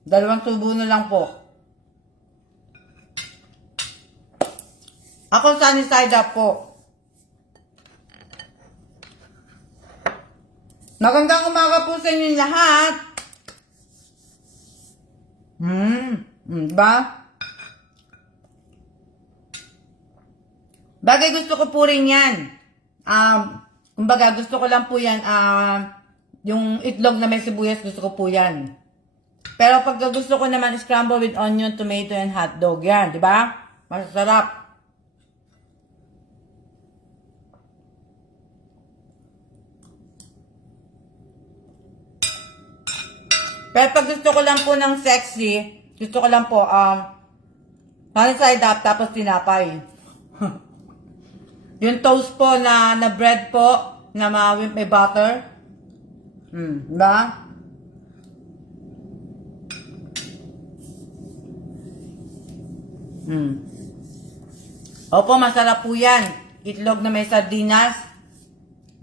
2 tubo na lang po. Ako sunny side up po. Magandang umaga po sa inyo lahat. Diba? Bagay gusto ko po rin yan. Kumbaga gusto ko lang po yan, yung itlog na may sibuyas gusto ko po yan. Pero pag gusto ko naman scramble with onion, tomato, and hotdog yan, di ba? Masarap. Pero pag gusto ko lang po ng sexy, gusto ko lang po, sunny side up, tapos tinapay. Yung toast po na bread po, na may butter. Diba? Opo, masarap po yan. Itlog na may sardinas.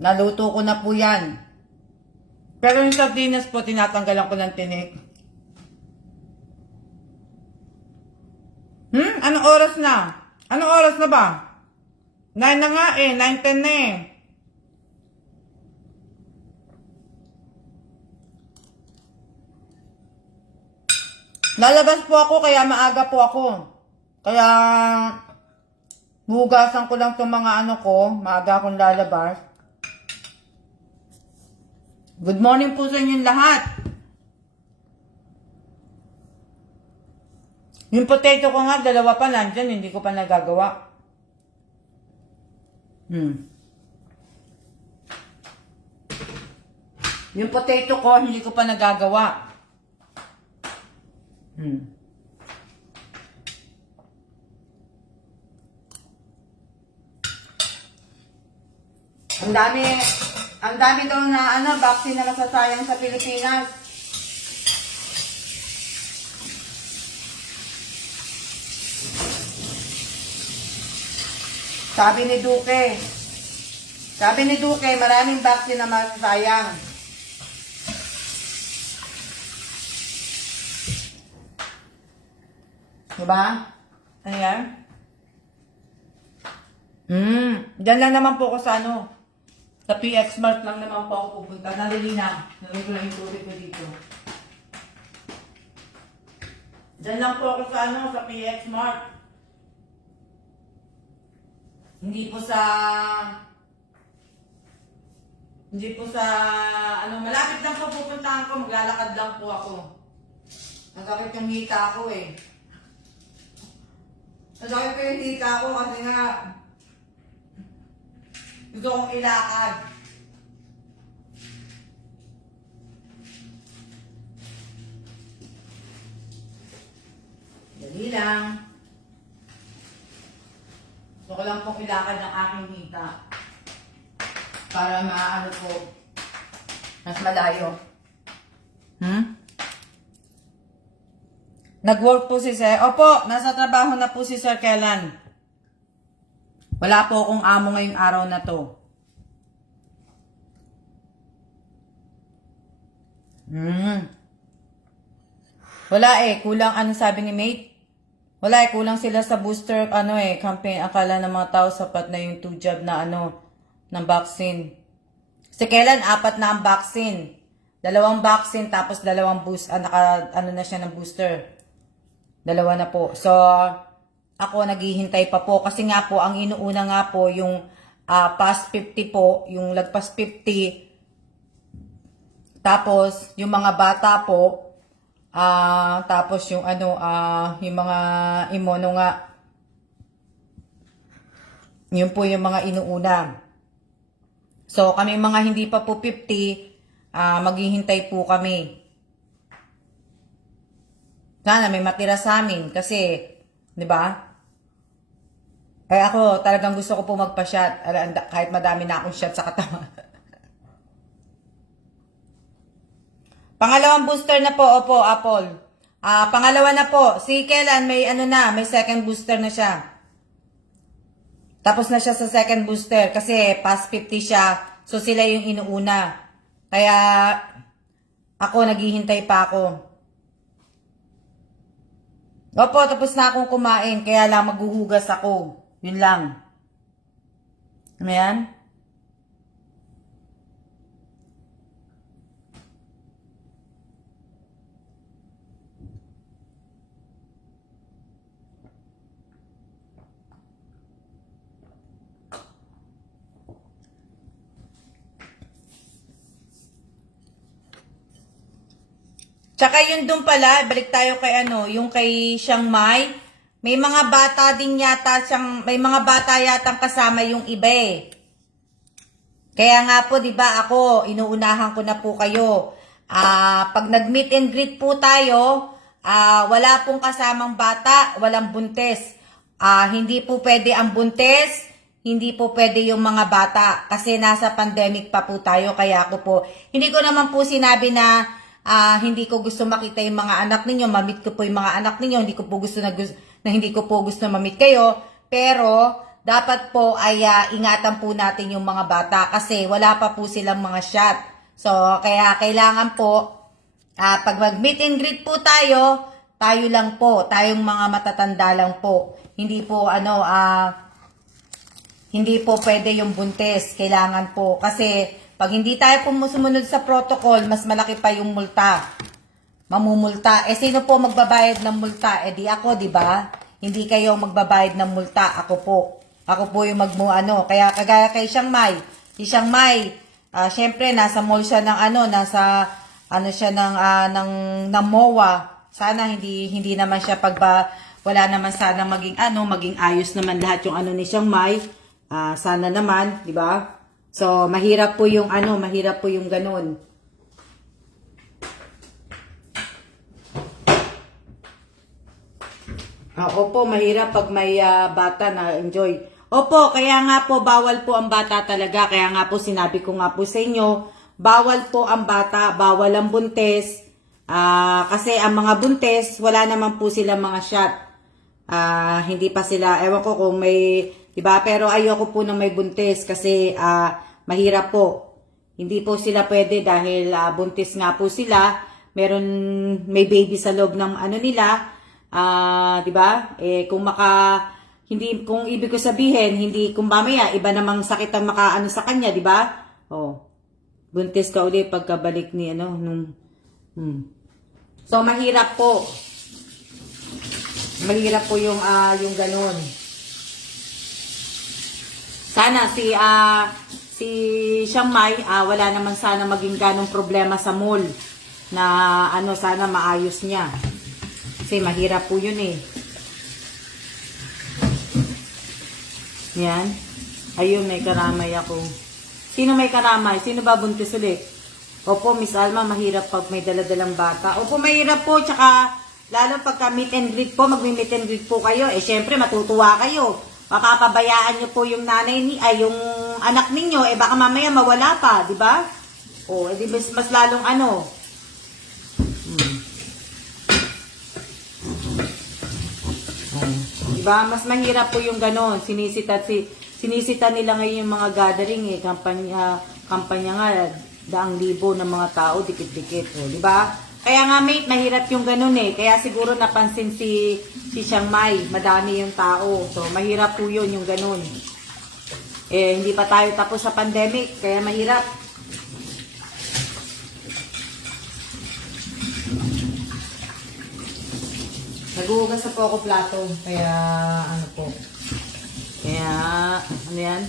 Naluto ko na po yan. Pero yung sardinas po, tinatanggalan ko ng tinik. Anong oras na? Anong oras na ba? 9 na nga 9:10 na Lalabas po ako, kaya maaga po ako. Kaya, hugasan ko lang itong mga maaga akong lalabas. Good morning po sa inyong lahat. Yung potato ko nga, 2 pa nandyan, hindi ko pa nagagawa. Yung potato ko, hindi ko pa nagagawa. Ang dami daw na vaccine na nasasayang sa Pilipinas. Sabi ni Duque, maraming vaccine na masasayang. Diba? Ano yan? Diyan lang naman po ako sa sa PX Mart lang naman po ako pupunta. Nalilina. Nalilina yung tubig ko dito. Diyan lang po ako sa sa PX Mart. Hindi po sa malapit lang po pupuntahan ko. Maglalakad lang po ako. Masakit yung hita ko Masakit ko yung hita ko kasi nga gusto kong ilakad. Dali lang. Gusto ko lang pong ilakad ng aking hita. Para po, mas malayo. Nag-work po si Sir. Opo, nasa trabaho na po si Sir Kellan. Wala po akong amo ngayong araw na to. Wala kulang sabi ni mate? Wala kulang sila sa booster campaign. Akala ng mga tao sapat na yung 2 jab na ng vaccine. Si Kellan 4 na ang vaccine. Dalawang vaccine, tapos dalawang boost, ano na siya ng booster. Dalawa na po. So, ako naghihintay pa po. Kasi nga po, ang inuuna nga po, yung past 50 po, yung lagpas 50. Tapos, yung mga bata po, tapos yung yung mga imuno nga, yun po yung mga inuuna. So, kami mga hindi pa po 50, maghihintay po kami. Sana may matira sa amin kasi, di ba? Eh ako, talagang gusto ko po magpa-shot kahit madami na akong shot sa katawan. Pangalawang booster na po, opo, Apple. Pangalawa na po, si Kailan may may second booster na siya. Tapos na siya sa second booster kasi past 50 siya. So sila yung inuuna. Kaya ako naghihintay pa ako. Opo, tapos na akong kumain. Kaya lang maghuhugas ako. Yun lang. Ano yan? Tsaka yun dun pala, balik tayo kay yung kay Chiang Mai. May mga bata din yata may mga bata yatang kasama yung iba eh. Kaya nga po, 'di ba, ako inuunahan ko na po kayo. Pag nag-meet and greet po tayo, wala pong kasamang bata, walang buntis. Hindi po pwede ang buntis, hindi po pwede yung mga bata kasi nasa pandemic pa po tayo. Kaya ako po, hindi ko naman po sinabi na hindi ko gusto makita yung mga anak ninyo, mamit ko po yung mga anak ninyo, hindi ko po gusto na hindi ko po gusto mamit kayo, pero dapat po ay ingatan po natin yung mga bata kasi wala pa po silang mga shot. So, kaya kailangan po, pag mag-meet and greet po tayo, tayo lang po, tayong mga matatanda lang po. Hindi po, hindi po pwede yung buntis, kailangan po. Kasi, pag hindi tayo po sumunod sa protocol, mas malaki pa yung multa. Mamumulta. Eh, sino po magbabayad ng multa? Eh, di ako, di ba? Hindi kayo magbabayad ng multa. Ako po. Ako po yung Kaya, kagaya kay Chiang Mai. Si Chiang Mai, syempre, nasa mall siya ng nasa, siya ng MOA. Sana, hindi naman siya wala naman sana maging maging ayos naman lahat yung ni Chiang Mai. Sana naman, di ba? So, mahirap po yung ganun. Opo, mahirap pag may bata na enjoy. Opo, kaya nga po, bawal po ang bata talaga. Kaya nga po, sinabi ko nga po sa inyo, bawal po ang bata, bawal ang buntis. Kasi ang mga buntis, wala naman po silang mga shot. Hindi pa sila, ewan ko kung may, diba? Pero ayoko po na may buntis kasi mahirap po. Hindi po sila pwede dahil buntis nga po sila. May baby sa loob ng nila. Diba? Kung ibig ko sabihin, kung mamaya, iba namang sakit ang sa kanya, diba? Buntis ka ulit pagkabalik ni So, mahirap po. Mahirap po yung ganun. Sana si Chiang Mai, wala naman sana maging ganong problema sa mall na sana maayos niya. Kasi mahirap po yun eh. Yan. Ayun, may karamay ako. Sino may karamay? Sino ba buntis ulit? Opo, Miss Alma, mahirap pag may daladalang bata. Opo, mahirap po. Tsaka, lalo pagka meet and greet po, mag-meet and greet po kayo. Eh, syempre, matutuwa kayo. Mapapabayaan nyo po yung yung anak ninyo. Eh, baka mamaya mawala pa, di ba? Edi mas lalong Diba? Mas mahirap po yung ganon. Sinisita nila ngayon yung mga gathering eh. Kampanya nga, 100,000 ng mga tao, dikit-dikit. Diba? Kaya nga mate, mahirap yung ganon eh. Kaya siguro napansin si Chiang Mai, madami yung tao. So, mahirap po yun yung ganon. Eh, hindi pa tayo tapos sa pandemic, kaya mahirap. Naghuhugas na po ako plato. Kaya, ano po. Kaya, ano yan?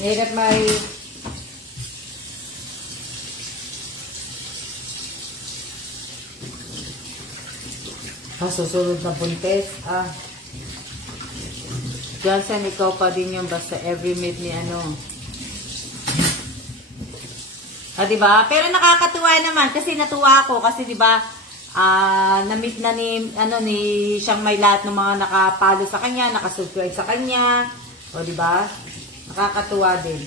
Hirap may susunod na buntes. Johnson, ikaw pa din yung basta every meet ni ano. Diba? Pero nakakatuwa naman kasi natuwa ako kasi diba, na-meet na ni siyang may lahat ng mga nakapalo sa kanya, nakasubscribe sa kanya. O diba? Nakakatuwa din.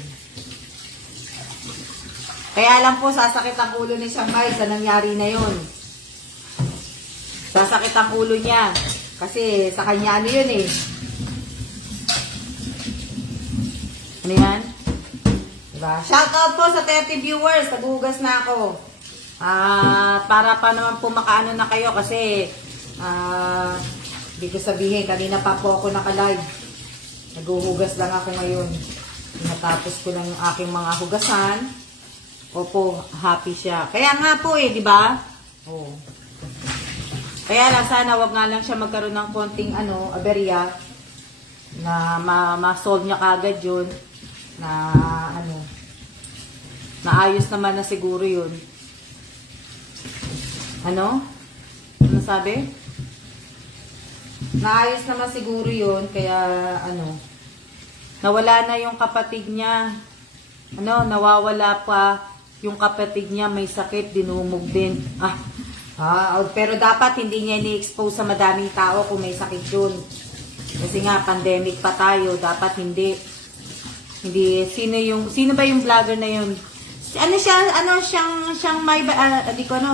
Kaya lang po, sasakit ang ulo ni Siyang Mai sa nangyari na yun. Sasakit ang ulo niya. Kasi sa kanya ano yun eh. Ano yan? Diba? Shoutout po sa 30 viewers. Naghugas na ako. Para pa naman po makaano na kayo kasi hindi ko sabihin, kanina pa po ako naka-live. Naghuhugas lang ako ngayon. Natapos ko lang yung aking mga hugasan. Opo, happy siya. Kaya nga po eh, di ba? Oh. Kaya lang sana wag nga lang siya magkaroon ng konting aberya na ma-solve niya kagad yun. Na naayos naman na siguro yun. Ano sabi? Naayos naman siguro yun, kaya nawala na yung kapatid niya. Nawawala pa yung kapatid niya, may sakit, dinumog din. Pero dapat hindi niya ni-expose sa madaming tao kung may sakit yun. Kasi nga, pandemic pa tayo, dapat hindi. Sino ba yung vlogger na yun? Siyang Mai,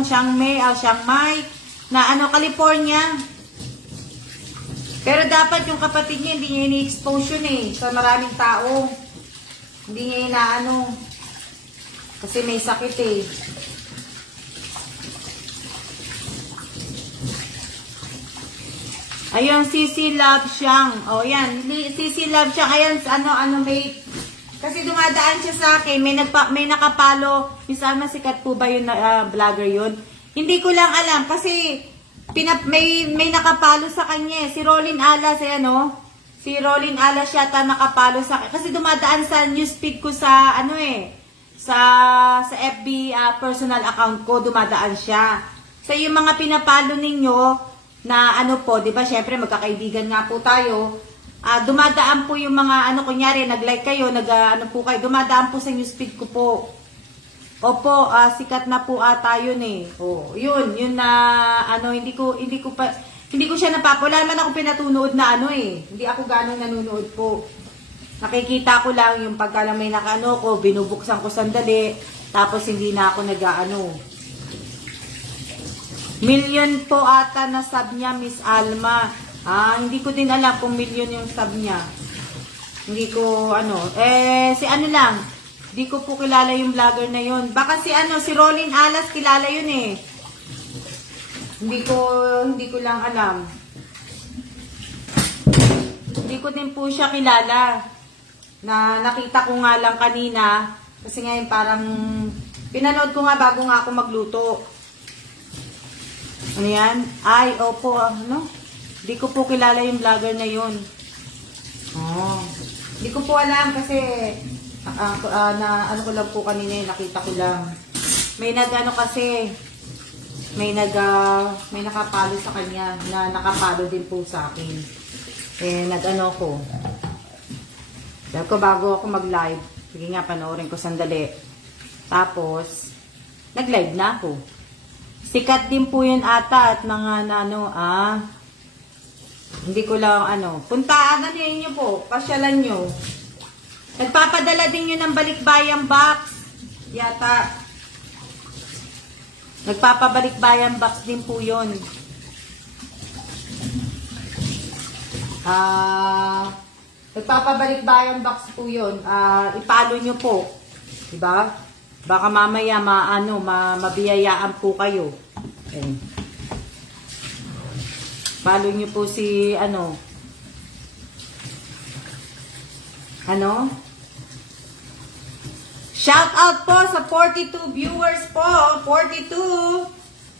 Siyang Mai, na California. Pero dapat yung kapatid niya, hindi niya ini-expose yun sa maraming tao. Hindi niya inaano. Kasi may sakit eh. Ayun, CC Love Siyang. O yan, CC Love Siyang. Ayan, may... Kasi dumadaan siya sa akin. May nakapalo. Misama sikat po ba yun vlogger yun? Hindi ko lang alam kasi... may nakapalo sa kanya. Si Rolin Alas, si Rolin Alas yata nakapalo sa kanya. Kasi dumadaan sa newsfeed ko sa sa FB personal account ko, dumadaan siya. So yung mga pinapalo ninyo na po, 'di ba? Syempre magkakaibigan nga po tayo. Dumadaan po yung mga kunyari nag-like kayo, po kayo, dumadaan po sa newsfeed ko po. Opo, sikat na po ata yun eh. Oh, yun na hindi ko siya wala naman ako pinatunood na Hindi ako ganong nanonood po. Nakikita ko lang yung pagka lang may ko, binubuksan ko sandali, tapos hindi na ako Million po ata na sub niya, Miss Alma. Hindi ko din alam kung million yung sub niya. Hindi ko si lang. Di ko po kilala yung vlogger na yun. Baka si Rolin Alas kilala yun eh. Hindi ko lang alam. Hindi ko din po siya kilala. Nakita ko nga lang kanina. Kasi ngayon parang pinanood ko nga bago nga ako magluto. Ano yan? Ay, opo, Hindi ko po kilala yung vlogger na yun. Hindi ko po alam kasi ko lang po kanina, nakita ko lang. May may nakapalo sa kanya na nakapalo din po sa akin. Ko. Dahil ko bago ako mag-live, sige nga, panoorin ko sandali. Tapos, nag-live na ako. Sikat din po yun ata at mga hindi ko lang puntaan na niyo po, pasyalan nyo. Nagpapadala din yun ng balikbayang box. Yata. Nagpapabalikbayang box din po yun. Nagpapabalikbayang box po yun. Ipalo nyo po. Diba? Baka mamaya mabiyayaan po kayo. Palo nyo po si Ano? Shout out po sa 42 viewers po. 42.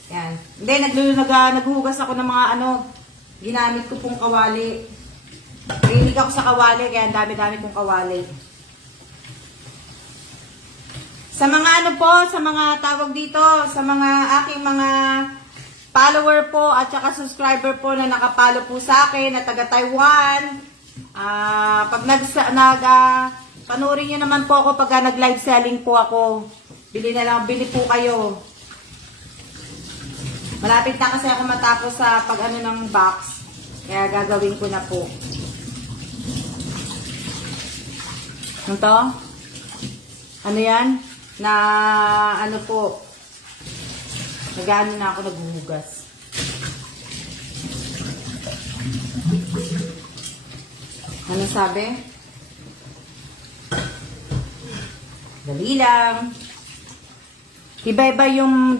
Yan. Hindi, naghuhugas ako ng mga ginamit ko pong kawali. Rinig ako sa kawali, kaya ang dami-dami kong kawali. Sa mga sa mga tawag dito, sa mga aking mga follower po at saka subscriber po na nakapalo po sa akin na taga Taiwan. Pag panoorin nyo naman po ako pag nag-live selling po ako. Bili po kayo. Malapit na kasi ako matapos sa pag ng box. Kaya gagawin ko na po. Ano to? Ano yan? Po. Nagano na ako naghuhugas. Ano sabi? Dali lang. Iba ba yun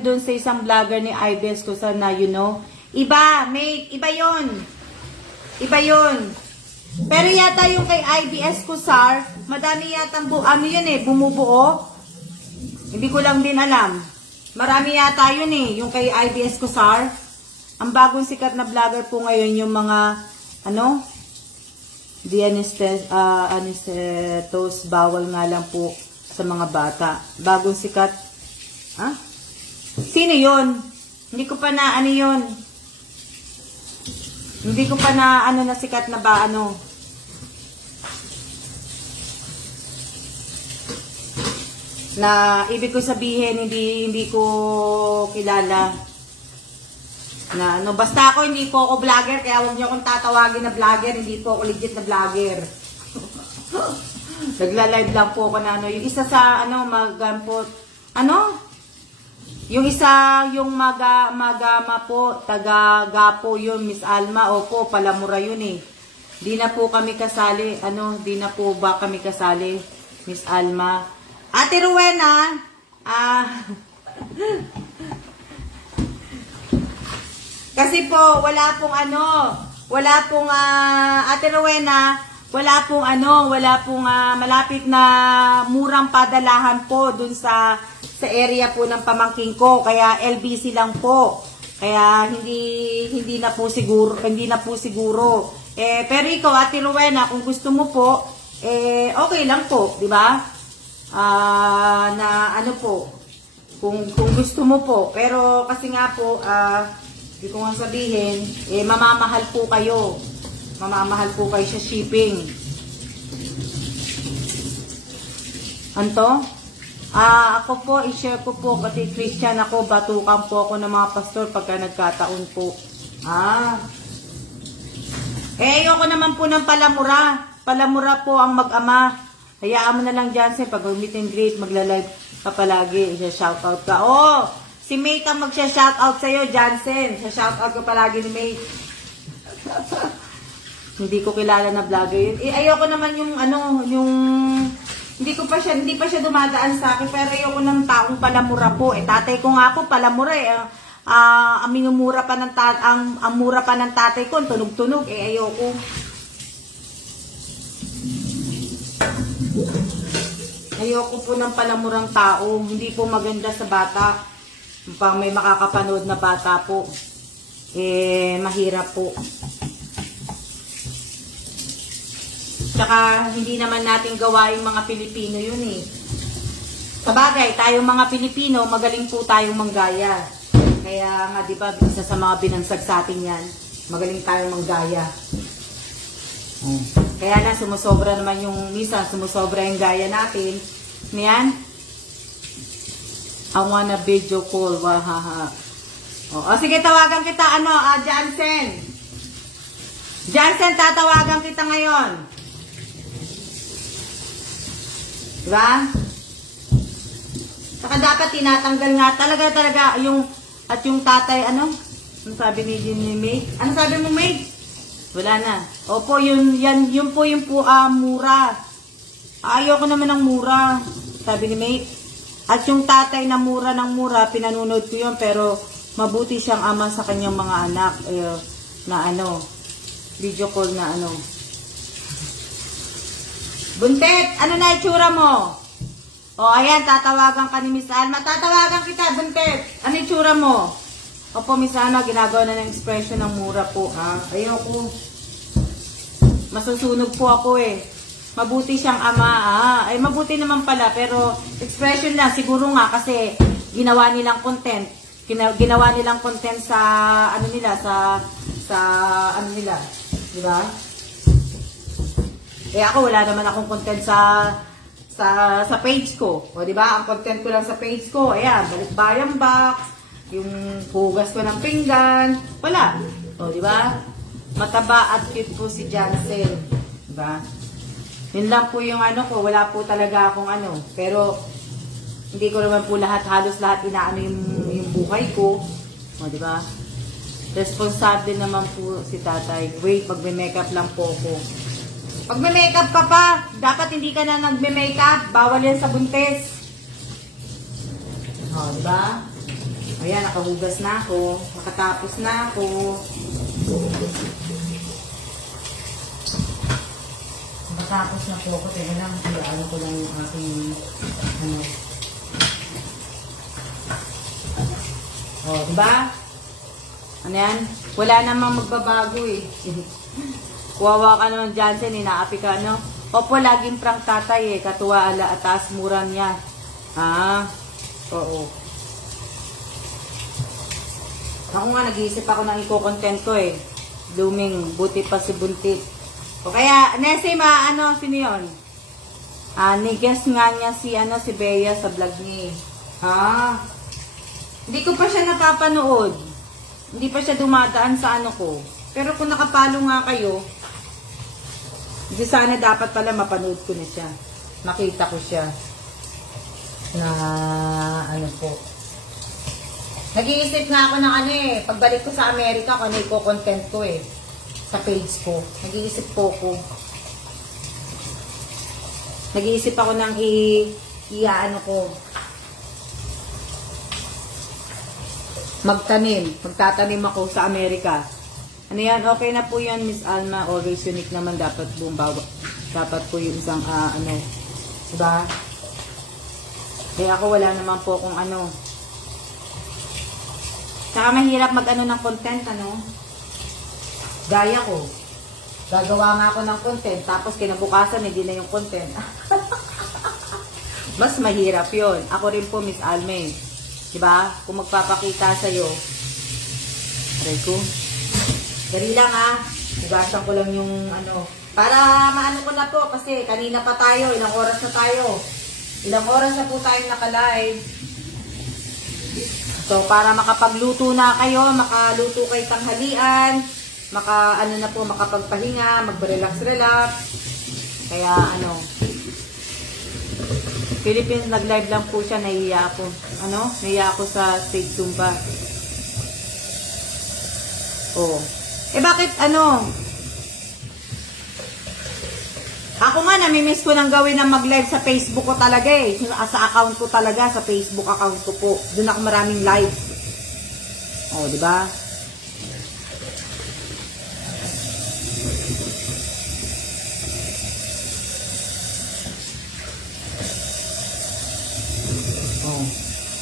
doon sa isang vlogger ni IBS ko sana, Iba, mate, iba yun. Pero yata yung kay IBS ko, Sar, madami yata bumubuo. Hindi ko lang din alam. Marami yata yun yung kay IBS ko, Sar. Ang bagong sikat na vlogger po ngayon yung mga, anesthetos, bawal nga lang po sa mga bata. Bagong sikat. Sino yun? Hindi ko pa na yun. Hindi ko pa na na sikat na ba na ibig ko sabihin hindi ko kilala na basta ako hindi po ako vlogger, kaya huwag niyo akong tatawagin na vlogger, hindi po ako legit na vlogger. Nagla-live lang po ako na yung isa sa magampot yung isa yung magama po, taga Gapo yun, Miss Alma, opo, Palamura yun di na po kami kasali, di na po ba kami kasali, Miss Alma. Ate Rowena, kasi po, wala pong Ate Rowena, wala pong malapit na murang padalahan po dun sa area po ng pamangking ko, kaya LBC lang po. Kaya hindi na po siguro. Pero ikaw, Ate Rowena, kung gusto mo po, okay lang po, di ba? Kung gusto mo po. Pero kasi nga po, hindi ko nga sabihin, mamamahal po kayo. Mamamahal po kayo sa shipping. Anto? Ako po, i-share ko po, kasi Christian ako, batukan po ako ng mga pastor pagka nagkataon po. Ayoko naman po ng Palamura. Palamura po ang mag-ama. Hayaan mo na lang, Jansen, pag meet and greet, magla-live ka palagi, isa-shoutout ka. Si Mate ang magsha-shoutout sa'yo, Jansen. Sa-shoutout ko palagi ni Mate. Hindi ko kilala na vlogger yun. Ayoko naman hindi pa siya dumadaan sa akin, pero ayoko ng taong Palamura po. Tatay ko nga po, Palamura ang minumura pa ang mura pa ng tatay ko, tunog-tunog, ayoko. Ayoko po ng palamurang tao, hindi po maganda sa bata. Pag may makakapanood na bata po, mahirap po. Tsaka, hindi naman natin gawain mga Pilipino yun Sabagay, tayong mga Pilipino, magaling po tayong manggaya. Kaya nga, di ba, isa sa mga binansag sa atin yan, magaling tayong manggaya. Kaya na, sumusobra naman minsan sumusobra yung gaya natin. Yan. I wanna video call. Wahaha. Sige, tawagan kita, Jansen. Jansen, tatawagan kita ngayon. Diba? Saka dapat tinatanggal nga talaga yung tatay, ano sabi ni Mate? Ano sabi mo, Mate? Wala na. Opo, yun po yung mura. Ayoko naman ng mura, sabi ni Mate. At yung tatay na mura ng mura, pinanunod ko yun, pero mabuti siyang ama sa kanyang mga anak. Na video call na Buntet, ano na itsura mo? O, ayan, tatawagan ka ni Miss Alma. Tatawagan kita, Buntet. Ano itsura mo? Opo, Miss Alma, ginagawa na ng expression ng mura po. Ayoko. Masusunog po ako eh. Mabuti siyang ama. Ay, mabuti naman pala. Pero, expression lang. Siguro nga kasi ginawa nilang content. Ginawa nilang content sa, ano nila, sa ano nila. Diba? Eh ako, wala naman akong content sa page ko. O, di ba? Ang content ko lang sa page ko, ayan, balikbayan box, yung hugas ko ng pinggan, wala. O, di ba? Mataba at cute po si Jansen. Di ba? Yun lang po yung ano ko, wala po talaga akong ano. Pero, hindi ko naman po halos lahat inaano yung buhay ko. O, di ba? Responsable naman po si tatay. Wait, magme-makeup lang po ako. Pag may makeup ka pa, dapat hindi ka na nagme-makeup. Bawal yan sa buntis. O, diba? Ayan, nakahugas na ako. Nakatapos na ako. Nakatapos na po ako. Teka lang, ano ko lang yung aking, ano. O, diba? Ano yan? Wala namang magbabago eh. Kuwawa ka naman, Jansen, inaapi ka, no? Opo, laging prank tatay, eh. Katuwa, ala, atas, mura niya. Oo. Ako nga, nag-iisip ako ng eco-content ko, eh. Blooming, buti pa si Buntit. O kaya, Nesima, ano, sino yun? Ni-guess nga niya si, si Bea sa vlog niya, Hindi ko pa siya napapanood. Hindi pa siya dumadaan sa ano ko. Pero kung nakapalo nga kayo, hindi sana dapat pala mapanood ko na siya. Makita ko siya. Na ano po. Nag-iisip nga ako ng ano eh. Pagbalik ko sa Amerika, kung ano i-content ko eh. Sa page ko. Nag-iisip po ko. Nag-iisip ako ng ano ko. Magtatanim ako sa Amerika. Ano yan? Okay na po yan, Miss Alma. Always unique naman. Dapat bumbawa. Dapat po yung isang, diba? Kaya ako wala naman po kung ano. Saka mahirap mag-ano ng content, Gaya ko. Gagawa nga ako ng content. Tapos kinabukasan, hindi na yung content. Mas mahirap yon. Ako rin po, Miss Alma. Diba? Kung magpapakita sa'yo. Aray ko. Dali lang Hugasan ko lang yung para maano ko na po kasi kanina pa tayo, ilang oras na tayo. Ilang oras na po tayo naka-live. So para makapagluto na kayo, makaluto kayo tanghalian, makapagpahinga, mag-relax. Kaya Philippines nag-live lang po siya, nahiya ako. Nahiya ako sa stage Zumba. Oh. Bakit Ako nga, namimiss ko nang gawin ng mag-live sa Facebook ko talaga eh. Sa account ko talaga, sa Facebook account ko po. Doon ako maraming live. O, di ba? Oh.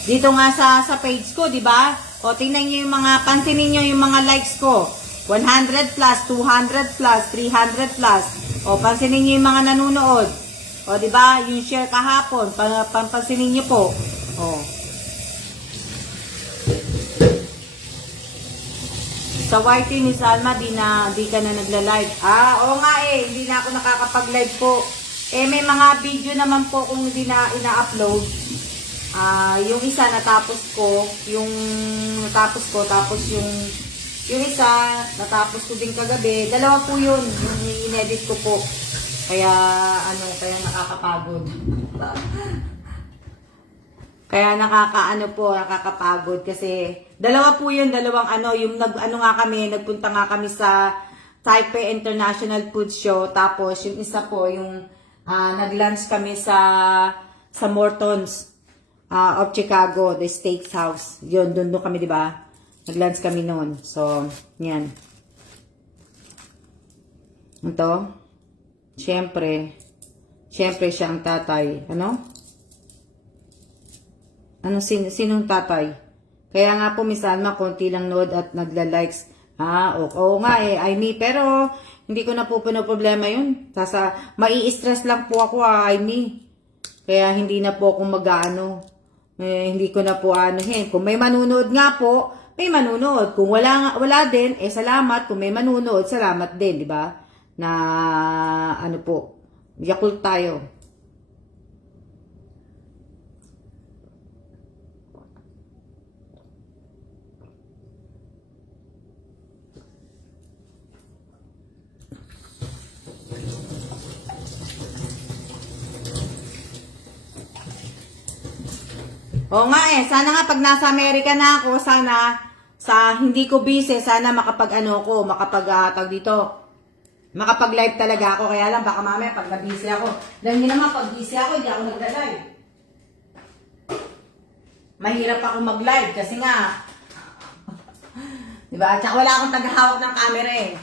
Dito nga sa page ko, di ba? O, tingnan nyo yung pansinin nyo yung mga likes ko. 100 plus, 200 plus, 300 plus. O, pansinin nyo yung mga nanonood. O, diba? Yung share kahapon. Pansinin nyo po. O. Sa YT ni Salma, di ka na nagla-live. Oo nga eh. Hindi na ako nakakapag-live po. May mga video naman po kung hindi na ina-upload. Yung isa natapos ko. Tapos yung isa, natapos ko din kagabi. Dalawa po yun, yung in-edit ko po. Kaya nakakapagod. Kaya nakakapagod kasi dalawa po yun, yung nagpunta nga kami sa Taipei International Food Show. Tapos yung isa po, yung nag-lunch kami sa Morton's of Chicago, the steakhouse. Yun, doon kami, di ba? Nag-lunch kami noon. So, yan. Ito. Siyempre, Siyempre, siya ang tatay. Ano? Sinong tatay? Kaya nga po, Miss Alma, konti lang nod at nagla-likes. Oo nga eh, pero hindi ko na po problema yun. Mai-stress lang po ako, Kaya hindi na po ako hindi ko na po Kung may manunood nga po, may manunood. Kung wala din, salamat. Kung may manunood, salamat din, di ba? Na, Yakult tayo. Oo nga sana nga pag nasa Amerika na ako, sana sa hindi ko busy, sana makapag-live talaga ako. Kaya lang baka mamaya pag na-busy ako. Dahil hindi naman pag busy ako, hindi ako nagla-live. Mahirap ako mag-live kasi nga, diba? Tsaka wala akong taghahawak ng camera eh.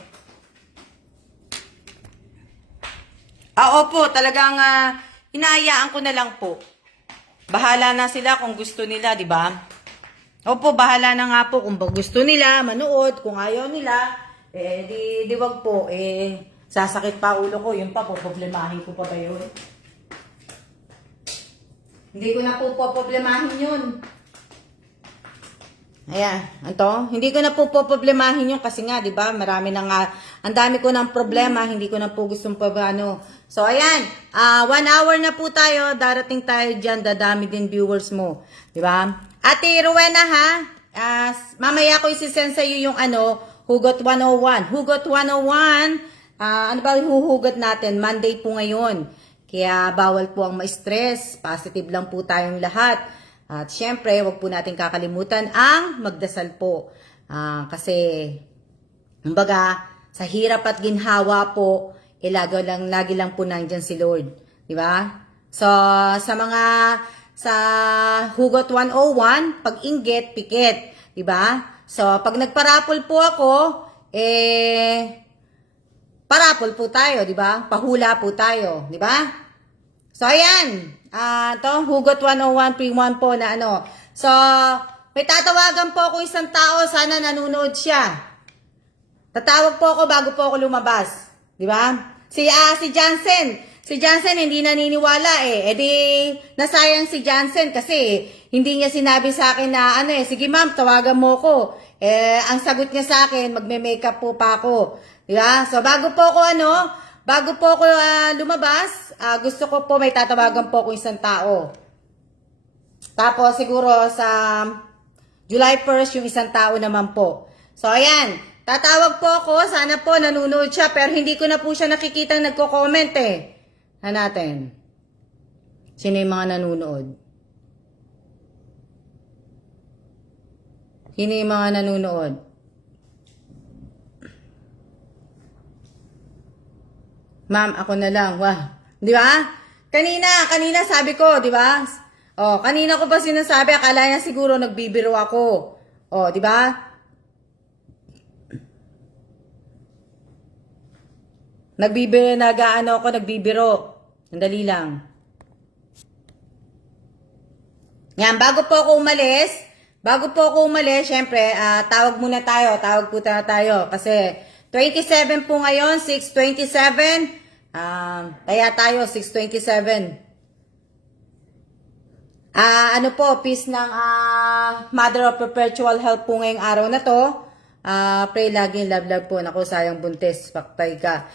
Opo, talagang hinahayaan ko na lang po. Bahala na sila kung gusto nila, di ba? Opo, bahala na nga po kung gusto nila, manood. Kung ayaw nila, di wag po. Sasakit pa ulo ko. Yun pa po, problemahin ko pa ba yun? Hindi ko na po problemahin yun. Ayan, hindi ko na po problemahin yun kasi nga, di ba? Marami na nga, ang dami ko ng problema, hindi ko na po gustong So, ayan, 1 hour na po tayo, darating tayo dyan, dadami din viewers mo, di ba? Ate Rowena ha, mamaya ko isisend sa iyo yung Hugot 101. Hugot 101, ano ba yung huhugot natin? Monday po ngayon, kaya bawal po ang ma-stress, positive lang po tayong lahat. At syempre, wag po natin kakalimutan ang magdasal po. Kasi, kumbaga, sa hirap at ginhawa po, lagi lang po nandyan si Lord. Di ba? So, sa Hugot 101, pag-inggit, pikit. Di ba? So, pag nagparapol po ako, parapol po tayo, di ba? Pahula po tayo, di ba? So, ayan. Hugot 101 P1 po na So, may tatawagan po ako isang tao. Sana nanonood siya. Tatawag po ako bago po ako lumabas. Di ba? Si Jansen. Si Jansen hindi naniniwala nasayang si Jansen kasi hindi niya sinabi sa akin na sige ma'am, tawagan mo ko. Ang sagot niya sa akin, magme-makeup po pa ako. Di ba? So, bago po ako lumabas, gusto ko po may tatawagan po ako isang tao. Tapos siguro sa July 1st yung isang tao naman po. So ayan, tatawag po ako, sana po nanonood siya pero hindi ko na po siya nakikita nagko-comment natin. Sino yung mga nanonood? Sino yung mga nanonood? Ma'am, ako na lang. Wah. Di ba? Kanina sabi ko, di ba? Kanina ko pa sinasabi, akala niya siguro nagbibiro ako. Di ba? Nagbibiro. Sandali lang. Yan, bago po ako umalis, syempre, tawag po tayo. Kasi, 27 po ngayon, 6:27. Kaya tayo, 6:27. Peace ng Mother of Perpetual Help po ngayong araw na to. Pray laging love po. Naku, sayang buntis. Paktay ka.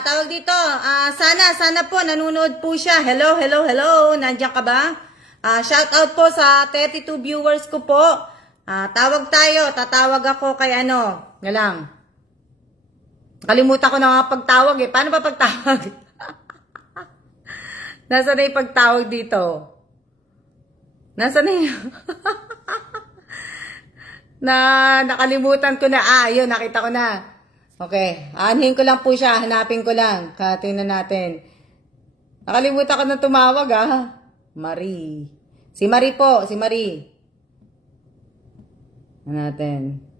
Tawag dito, sana po, nanonood po siya. Hello. Nandiyan ka ba? Shout out po sa 32 viewers ko po. Tawag tayo. Tatawag ako kay nga lang. Nakalimutan ko na nga pagtawag Paano ba pagtawag? Nasaan na yung pagtawag dito? Nasaan na yung... nakalimutan ko na. Ayun, nakita ko na. Okay. Aanhin ko lang po siya. Hanapin ko lang. Tingnan natin. Nakalimutan ko na tumawag Marie. Si Marie po. Si Marie. Natin.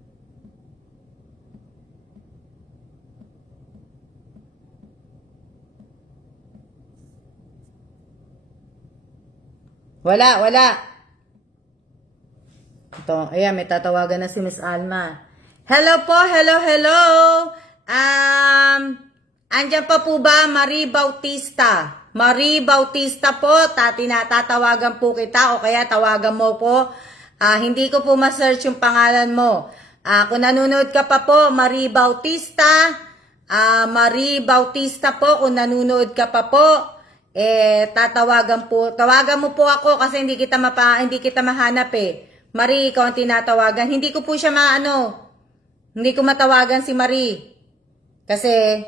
Wala, wala. Ito, ayan, may tatawagan na si Miss Alma. Hello po, hello, hello. Andyan pa po ba Marie Bautista? Marie Bautista po, tinatatawagan po kita o kaya tawagan mo po. Hindi ko po ma-search yung pangalan mo. Kung nanonood ka pa po, Marie Bautista. Marie Bautista po, kung nanonood ka pa po, tawagan mo po ako kasi hindi kita mahanap eh. Marie, ikaw ang tinatawagan. Hindi ko po siya hindi ko matawagan si Marie. Kasi,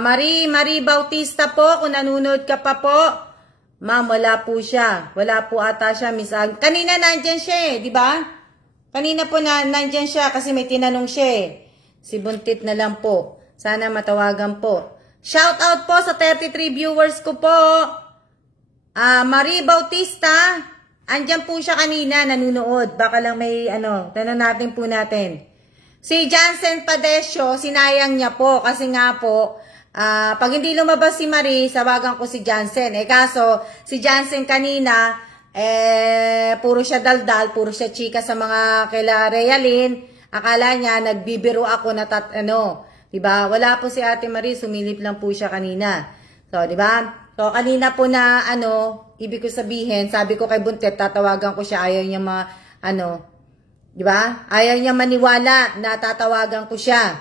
Marie Bautista po, kung nanonood ka pa po, ma'am, wala po siya. Wala po ata siya, Miss Al. Kanina nandyan siya di ba? Kanina po nandyan siya kasi may tinanong siya Si Buntit na lang po. Sana matawagan po. Shout out po sa 33 viewers ko po. Marie Bautista, andyan po siya kanina, nanunood. Baka lang may, tanong natin po natin. Si Jansen Padesio, sinayang niya po. Kasi nga po, pag hindi lumabas si Marie, sawagan ko si Jansen. Kaso, si Jansen kanina, puro siya daldal, puro siya chika sa mga kaila Realin. Akala niya, nagbibiro ako na diba? Wala po si Ate Marie, sumilip lang po siya kanina. So, diba? So, kanina po na, ibig ko sabihin, sabi ko kay Buntet, tatawagan ko siya, ayaw niya di ba? Ayaw niya maniwala na tatawagan ko siya.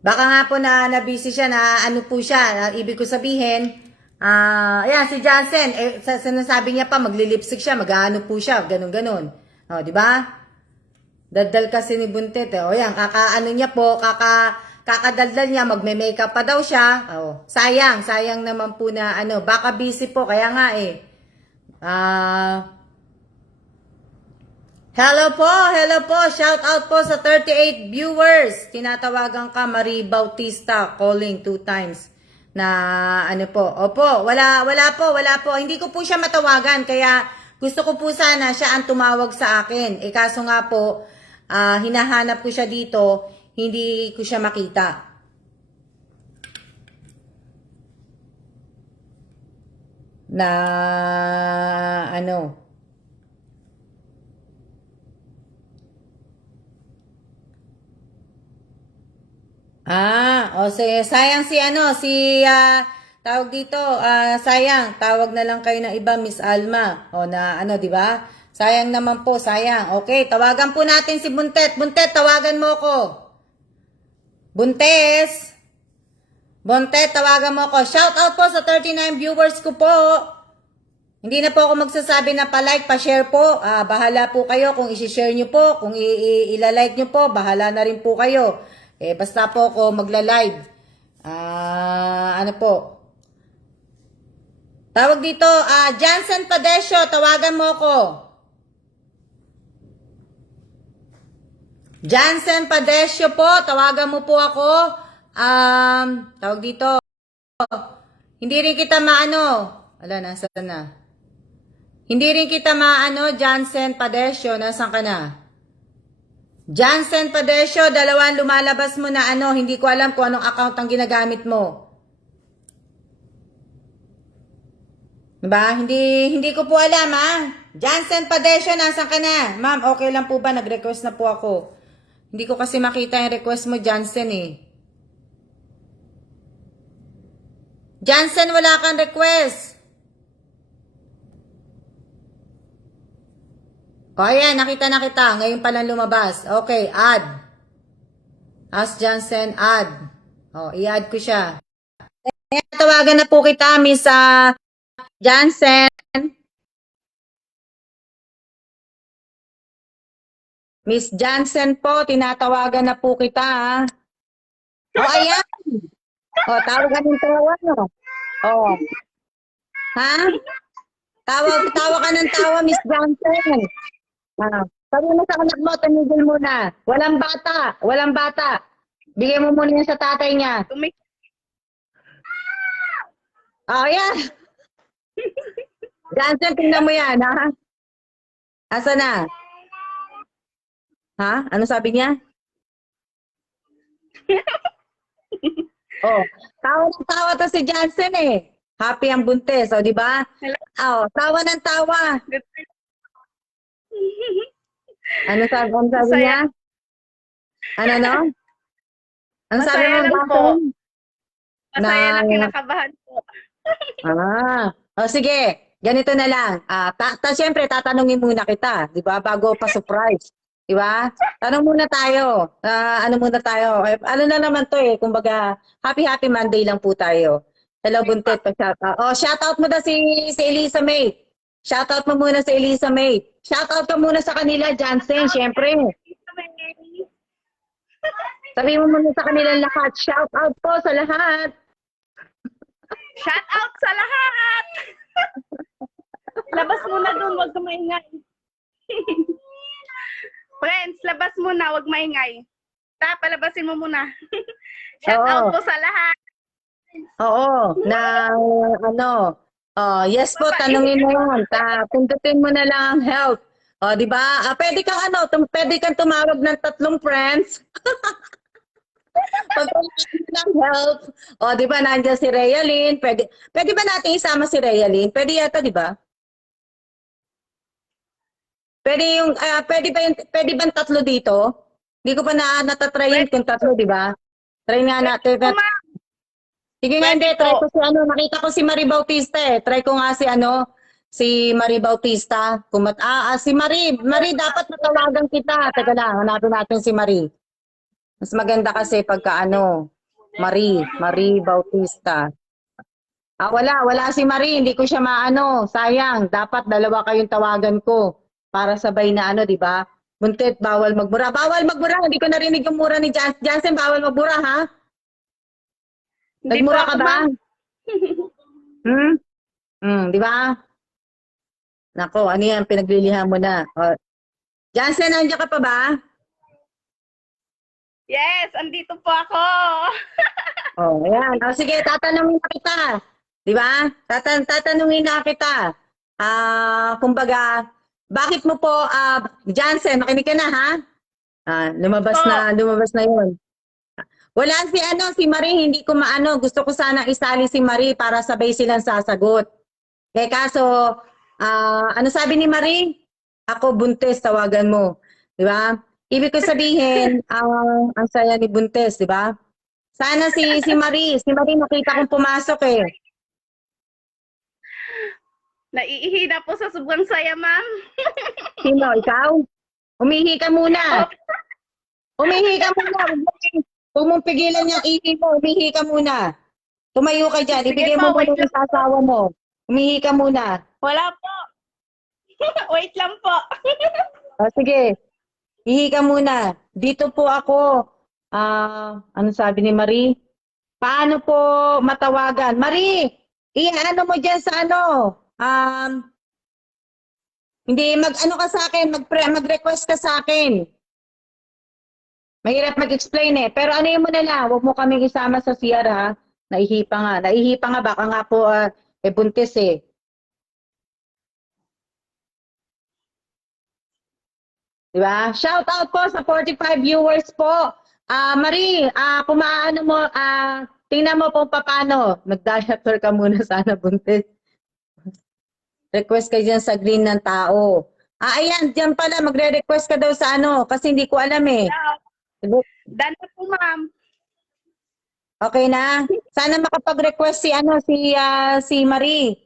Baka nga po na busy siya, na po siya, ibig ko sabihin, ayan, si Jansen, sinasabi niya pa, maglilipstick siya, po siya, ganun-ganun. O, di ba? Daldal kasi ni Buntet, o yan, niya po, kakadaldal niya, magme-makeup pa daw siya. Oh, sayang naman po na baka busy po kaya nga hello po, shout out po sa 38 viewers. Tinatawagan ka Marie Bautista, calling 2 times. Na po. Opo, wala po. Hindi ko po siya matawagan kaya gusto ko po sana siya ang tumawag sa akin. Kaso nga po, hinahanap ko siya dito. Hindi ko siya makita. Na sayang tawag dito, sayang, tawag na lang kayo ng iba, Miss Alma. Di ba? Sayang naman po, sayang. Okay, tawagan po natin si Buntet. Buntet, tawagan mo ko. Buntes, tawagan mo ko. Shout out po sa 39 viewers ko po. Hindi na po ako magsasabi na pa-like, pa-share po. Bahala po kayo kung i-share nyo po. Kung i-like nyo po, bahala na rin po kayo. Basta po ako magla-live. Po. Tawag dito, Jansen Padesio, tawagan mo ko. Jansen Padesio po, tawagan mo po ako. Tawag dito. Hindi rin kita nasaan na? Hindi rin kita Jansen Padesio, nasaan ka na? Jansen Padesio, dalawang lumalabas mo na hindi ko alam kung anong account ang ginagamit mo. Diba? Hindi ko po alam Jansen Padesio, nasaan ka na? Ma'am, okay lang po ba? Nag-request na po ako. Hindi ko kasi makita yung request mo, Jansen Jansen, wala kang request. Ayan, nakita na kita. Ngayon pa lang lumabas. Okay, add. Ask Jansen, add. I-add ko siya. Tawagan na po kita, Miss Jansen. Miss Jansen po, tinatawagan na po kita. Ayan. Tawagan ng tawa, no? Ha? Tawa ka ng tawa, Miss Jansen. Sabi mo sa anak mo, tumigil muna. Walang bata. Bigyan mo muna yan sa tatay niya. Yan. Jansen, tingnan mo yan, ha? Asa na? Ha? Ano sabi niya? Oh, tawa ng tawa to si Johnson eh. Happy ang buntis, o di ba? Hello. Oh, tawa ng tawa. Good. Ano sabi Masaya, niya? Ano no? Ano sabi masaya mo, lang po. Johnson? Masaya Na lang, kinakabahan po. O sige, ganito na lang. Siyempre, tatanungin muna kita, di ba? Bago pa surprise. Di ba? Tanong muna tayo. Ano muna tayo? Ano na naman to eh. Kumbaga, happy Monday lang po tayo. Hello, Buntet. Pa-shoutout. Oh, shoutout mo na si Elisa May. Shoutout mo muna si Elisa May. Shoutout ka muna sa kanila, Jansen, siyempre. Sabi mo muna sa kanilang lahat. Shoutout po sa lahat. Shout out sa lahat! Labas muna dun, wag ka maingay. Friends, labas muna, wag maingay. Palabasin mo muna. Shout out Oo. po sa lahat. Oo, na ano, yes po, tanungin mo yan. Pindutin mo na lang ang help. Di ba? Pwede kang pwede kang tumawag ng 3 friends. Pag ng help. Di ba, nandiyan si Realyn. Pwede ba natin isama si Realyn? Pwede yata, di ba? Pwede ba 3 dito? Hindi ko pa natatry yun kung 3, di ba? Try nga natin. Po, ma'am. Sige nga, hindi. Pwede Try po. ko nakita ko si Marie Bautista eh. Try ko nga si Marie Bautista. Si Marie. Marie, dapat natawagan kita. Teka lang, hanapin natin si Marie. Mas maganda kasi pagka Marie Bautista. Wala si Marie. Hindi ko siya maano. Sayang. Dapat 2 kayong tawagan ko. Para sabay na di ba? Buntit, bawal magbura. Bawal magbura. Hindi ko narinig yung mura ni Jansen. Bawal magbura, ha? Hindi po Nagmura ka ako, ba? ma'am. Di ba? Nako, ano yan? Pinaglilihan mo na. Jansen, nandiyan ka pa ba? Yes, andito po ako. Ayan. Sige, tatanungin na kita. Di ba? Tatanungin na kita. Kumbaga, bakit mo po, Jansen, makinig ka na, ha? Lumabas Po. na yun. Wala si Marie, hindi ko maano. Gusto ko sana isali si Marie para sabay silang sasagot. Kaso, ano sabi ni Marie? Ako buntis, tawagan mo. Di ba? Ibig ko sabihin, ang saya ni buntis, di ba? Sana si Marie. Si Marie nakita kong pumasok eh. Naiihi na po sa sobrang saya, ma'am. Sino? Ikaw? Umihi ka muna. Umihi ka muna. Huwag mong pigilan yung ihi mo. Umihi ka muna. Tumayo ka dyan. Sige Ibigay po, mo muna yung sasawa mo. Umihi ka muna. Wala po. Wait lang po. Sige. Ihi ka muna. Dito po ako. Ano sabi ni Marie? Paano po matawagan? Marie, ano mo dyan sa hindi, mag-ano ka sa akin, mag-request ka sa akin. Mahirap mag-explain eh. Pero ano yun mo na lang, huwag mo kaming isama sa CR ha. Naihipa nga. Naihipa nga, baka nga po buntis eh. Diba? Shout out po sa 45 viewers po. Marie, kung maano mo, tingnan mo po paano. Mag-diaper ka muna sana buntis. Request ka dyan sa green ng tao. Ayan, dyan pala, magre-request ka daw sa kasi hindi ko alam eh. Done na po, ma'am. Okay na? Sana makapag-request si Marie.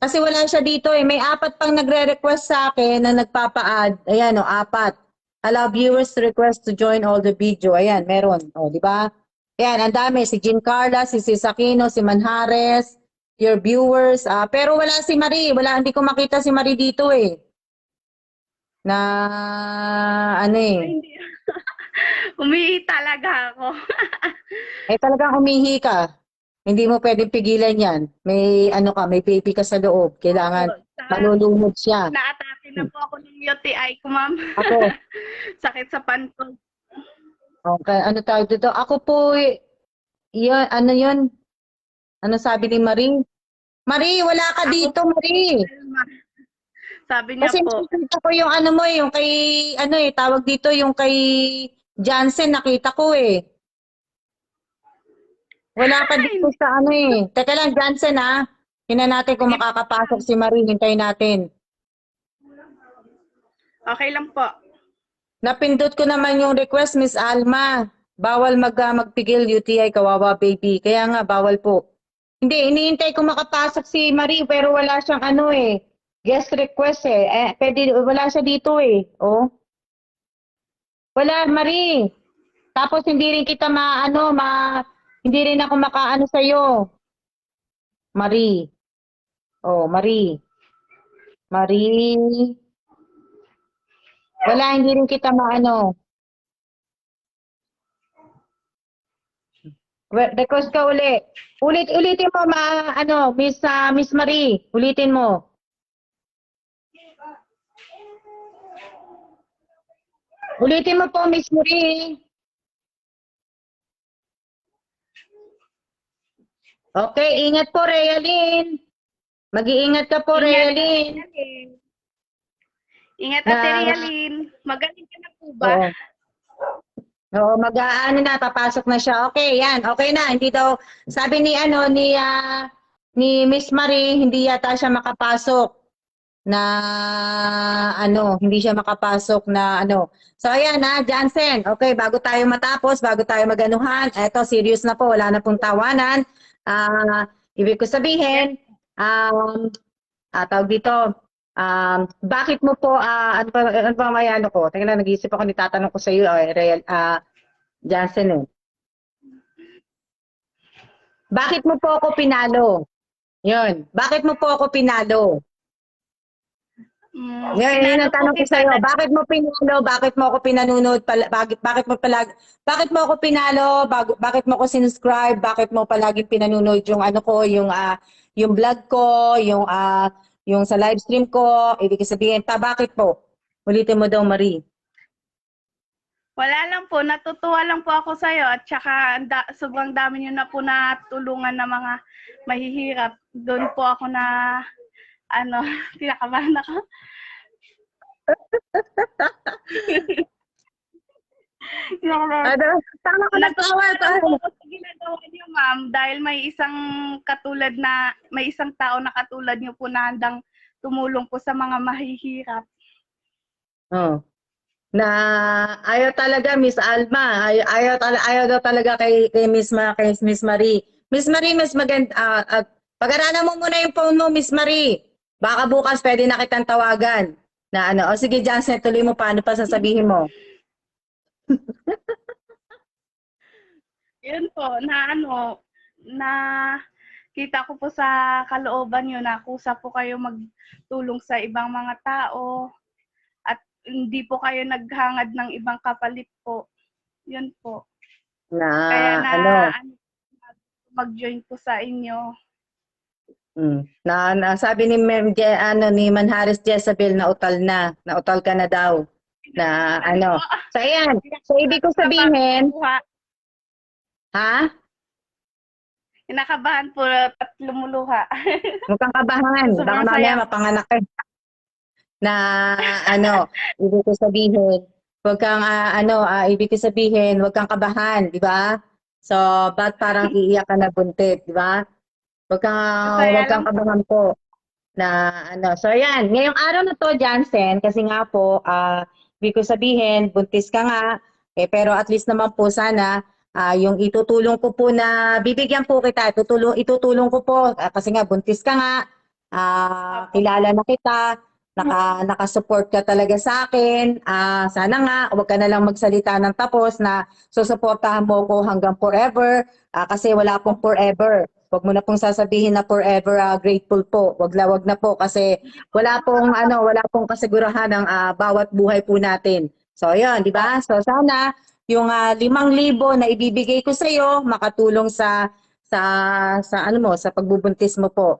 Kasi wala siya dito eh. May 4 pang nagre-request sa akin na nagpapa-add. Ayan 4. Allow viewers to request to join all the video. Ayan, meron. Di ba? Ayan, ang dami. Si Jean Carla, si Aquino, si Manhares, your viewers. Pero wala si Marie. Hindi ko makita si Marie dito eh. Hindi. Umihi talaga ako. Talagang umihi ka. Hindi mo pwedeng pigilan yan. May may baby ka sa loob. Kailangan malulunod siya. Naatake na po ako ng UTI ko, ma'am. Ako. Sakit sa pantog. Okay, ano tawag dito? Ako po, yun, yun? Ano sabi ni Marie? Marie, wala ka dito, Marie. Sabi niya Kasi po. nakita ko yung yung kay, tawag dito, yung kay Jansen, nakita ko eh. Wala pa dito sa ano eh. Teka lang, Jansen ha. Tingnan natin kung makakapasok si Marie. Hintayin natin. Okay lang po. Napindot ko naman yung request, Miss Alma. Bawal magpigil UTI, kawawa baby. Kaya nga, bawal po. Hindi, iniintay ko makapasok si Marie, pero wala siyang ano eh. Guest request eh. Pwede, wala siya dito eh. Oh. Wala, Marie. Tapos hindi rin kita hindi rin ako makaano sa'yo. Marie. Oh, Marie. Marie. Wala, hindi rin kita maano. Request ka uli. Ulitin mo Miss Marie. Ulitin mo. Ulitin mo po, Miss Marie. Okay, ingat po, Realin. Mag-iingat ka po, Realin. Ingat, Na- Ate Realin. Magaling ka na po ba? Oo. Oo, mag-aano na, papasok na siya. Okay, yan. Okay na. Hindi daw, sabi ni Miss Marie, hindi yata siya makapasok na hindi siya makapasok na ano. So ayan na, Jansen. Okay, bago tayo matapos, bago tayo maganuhan, eto serious na po, wala na pong tawanan. Ibig ko sabihin, tawag dito, bakit mo po, ano pa may ano ko? Tingnan lang, nag-iisip ako, nitatanong ko sa iyo, Jansen eh. Bakit mo po ako pinalo? Yun. Bakit mo po ako pinalo? Yun ang tanong ko sa iyo. Bakit mo pinalo? Bakit mo ako pinanunod? Bakit mo ako pinalo? Bakit mo ako sinuscribe? Bakit mo palagi pinanunod yung ano ko, yung vlog ko, yung sa live stream ko? Ibig sabihin, bakit po? Ulitin mo daw, Marie. Wala lang po, natutuwa lang po ako sa'yo at saka sobrang dami niyo na po na tulungan ng mga mahihirap. Doon po ako na, tinakabahan ako. Tama ka na Natutuwa lang po ako sa ginagawa niyo, ma'am, dahil may isang tao na katulad niyo po na handang tumulong po sa mga mahihirap. Oh. Na ayaw talaga Miss Alma, ayaw daw talaga kay Miss Marie. Miss Marie, mas maganda pag-aralan mo muna yung phone mo, Miss Marie. Baka bukas pwede na kitang tawagan. Na ano, o sige Jansen, tuloy mo paano pa sasabihin mo. Yun po, na kita ko po sa kalooban nyo na kusa po kayo magtulong sa ibang mga tao at hindi po kayo naghangad ng ibang kapalit po. Yun po. Kaya mag-join po sa inyo. Sabi ni ni Manhares Jezabel na utal ka na daw. Na ano. So ayan, so ibig ko sabihin, ha? Kinakabahan po at lumuluha. Huwag kang kabahan. Baka mamaya mapanganak ka. Na ibig ko sabihin, huwag kang ibig ko sabihin, huwag kang kabahan, di ba? So, ba't parang iiyak ka na buntit, di ba? Huwag kang kabahan po. So ayan, ngayong araw na to, Jansen, kasi nga po, ibig ko sabihin, buntis ka nga, pero at least naman po sana, yung itutulong ko po na, bibigyan po kita, itutulong ko po, kasi nga buntis ka nga, kilala na kita, nakasupport ka talaga sa akin, sana nga, huwag ka na lang magsalita ng tapos na susuportahan mo ko hanggang forever, kasi wala pong forever. Huwag mo na pong sasabihin na forever grateful po. Wag na po kasi wala pong kasigurahan ng bawat buhay po natin. So, 'yun, 'di ba? So, sana yung 5,000 na ibibigay ko sa iyo makatulong sa pagbubuntis mo po.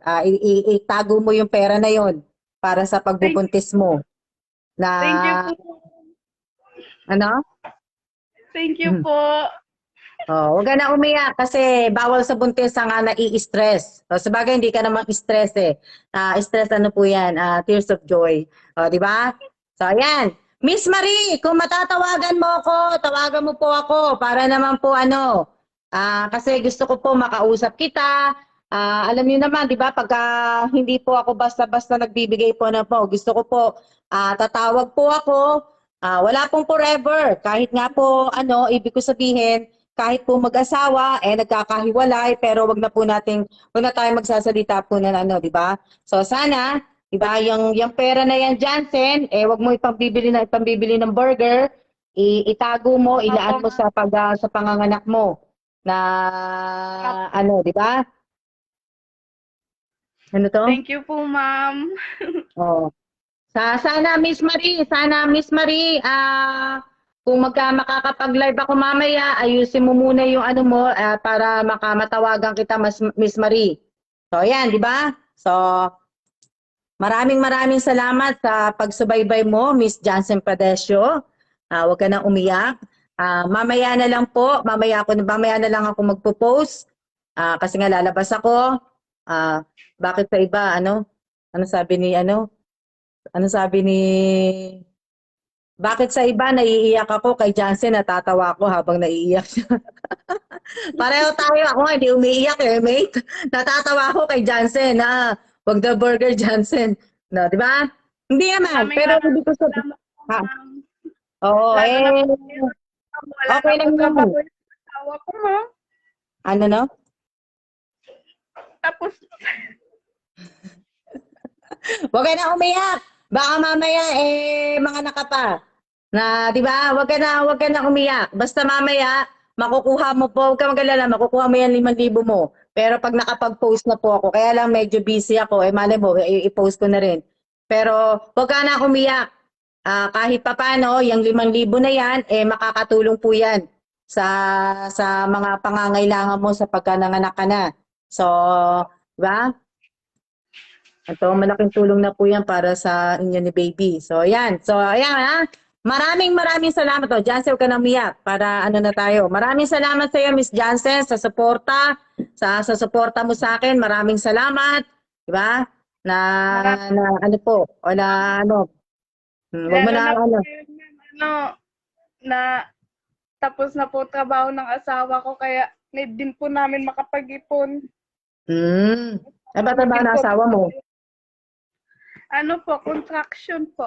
Itago mo yung pera na 'yon para sa pagbubuntis mo. Thank you po. Ano? Thank you po. Huwag ka na umiyak kasi bawal sa buntis ang nai-stress. Sabagay, hindi ka namang stress eh. Stress ano po yan? Tears of joy. Di ba? So, ayan. Miss Marie, kung matatawagan mo ako, tawagan mo po ako para naman po Kasi gusto ko po makausap kita. Alam niyo naman, 'di ba, pagka hindi po ako basta-basta nagbibigay po na po, gusto ko po tatawag po ako. Wala pong forever. Kahit nga po ano, ibig ko sabihin, kahit po mag-asawa nagkakahiwalay, pero wag na tayong magsasalita po na ano, 'di ba? So sana, 'di ba, yung pera na yan, Jansen, wag mo ipambibili ng burger, itago mo, ilaan Opo, mo ma'am. sa panganganak mo na Opo. ano, 'di ba? Ano to? Thank you po, ma'am. Oh. Sana Miss Marie, kung makakapag-live ako mamaya, ayusin mo muna yung ano mo para matawagan kita, Miss Marie. So, ayan, di ba? So, maraming salamat sa pagsubaybay mo, Miss Jansen Padesio. Huwag ka na umiyak. Mamaya na lang po, mamaya na lang ako magpo-post. Kasi nga lalabas ako. Bakit sa iba, ano? Ano sabi ni, ano? Ano sabi ni... Bakit sa iba naiiyak ako, kay Jansen natatawa ako habang naiiyak siya. Pareho tayo, ako nga hindi umiiyak mate. Natatawa ako kay Jansen wag the burger Jansen. No, di ba? Hindi naman, Maraming pero hindi maraming ko sa... salamat po, Ha, ma'am. oo, Lalo na po ngayon, ma'am, wala okay na po lang yan. trabaho yung asawa ko, ma'am. Ano, no? Tapos, Huwag ka na umiyak. Baka mamaya, mga nakapa. Na, di ba? Huwag ka na umiyak. Basta mamaya, makukuha mo po, huwag ka mag-alala, makukuha mo yan 5,000 mo. Pero pag nakapag-post na po ako, kaya lang medyo busy ako, malay mo, i-post ko na rin. Pero, huwag ka na umiyak. Kahit papano, yung 5,000 na yan, makakatulong po yan sa mga pangangailangan mo sa pagkananganak ka na. So, di ba? Ito, malaking tulong na po yan para sa inyo ni baby. So, ayan. So, ayan. Maraming salamat. Jansen, huwag ka nang umiyak para ano na tayo. Maraming salamat sa iyo, Miss Jansen, sa suporta. Sa suporta mo sa akin. Maraming salamat. Diba? Na, maraming ano po. O na, ano. Huwag mo lalo na, na po ano. ngayon, ma'am, na tapos na po trabaho ng asawa ko, kaya need din po namin makapag-ipon. Ano ba Kami trabaho din ng po, asawa mo? ano po, contraction po.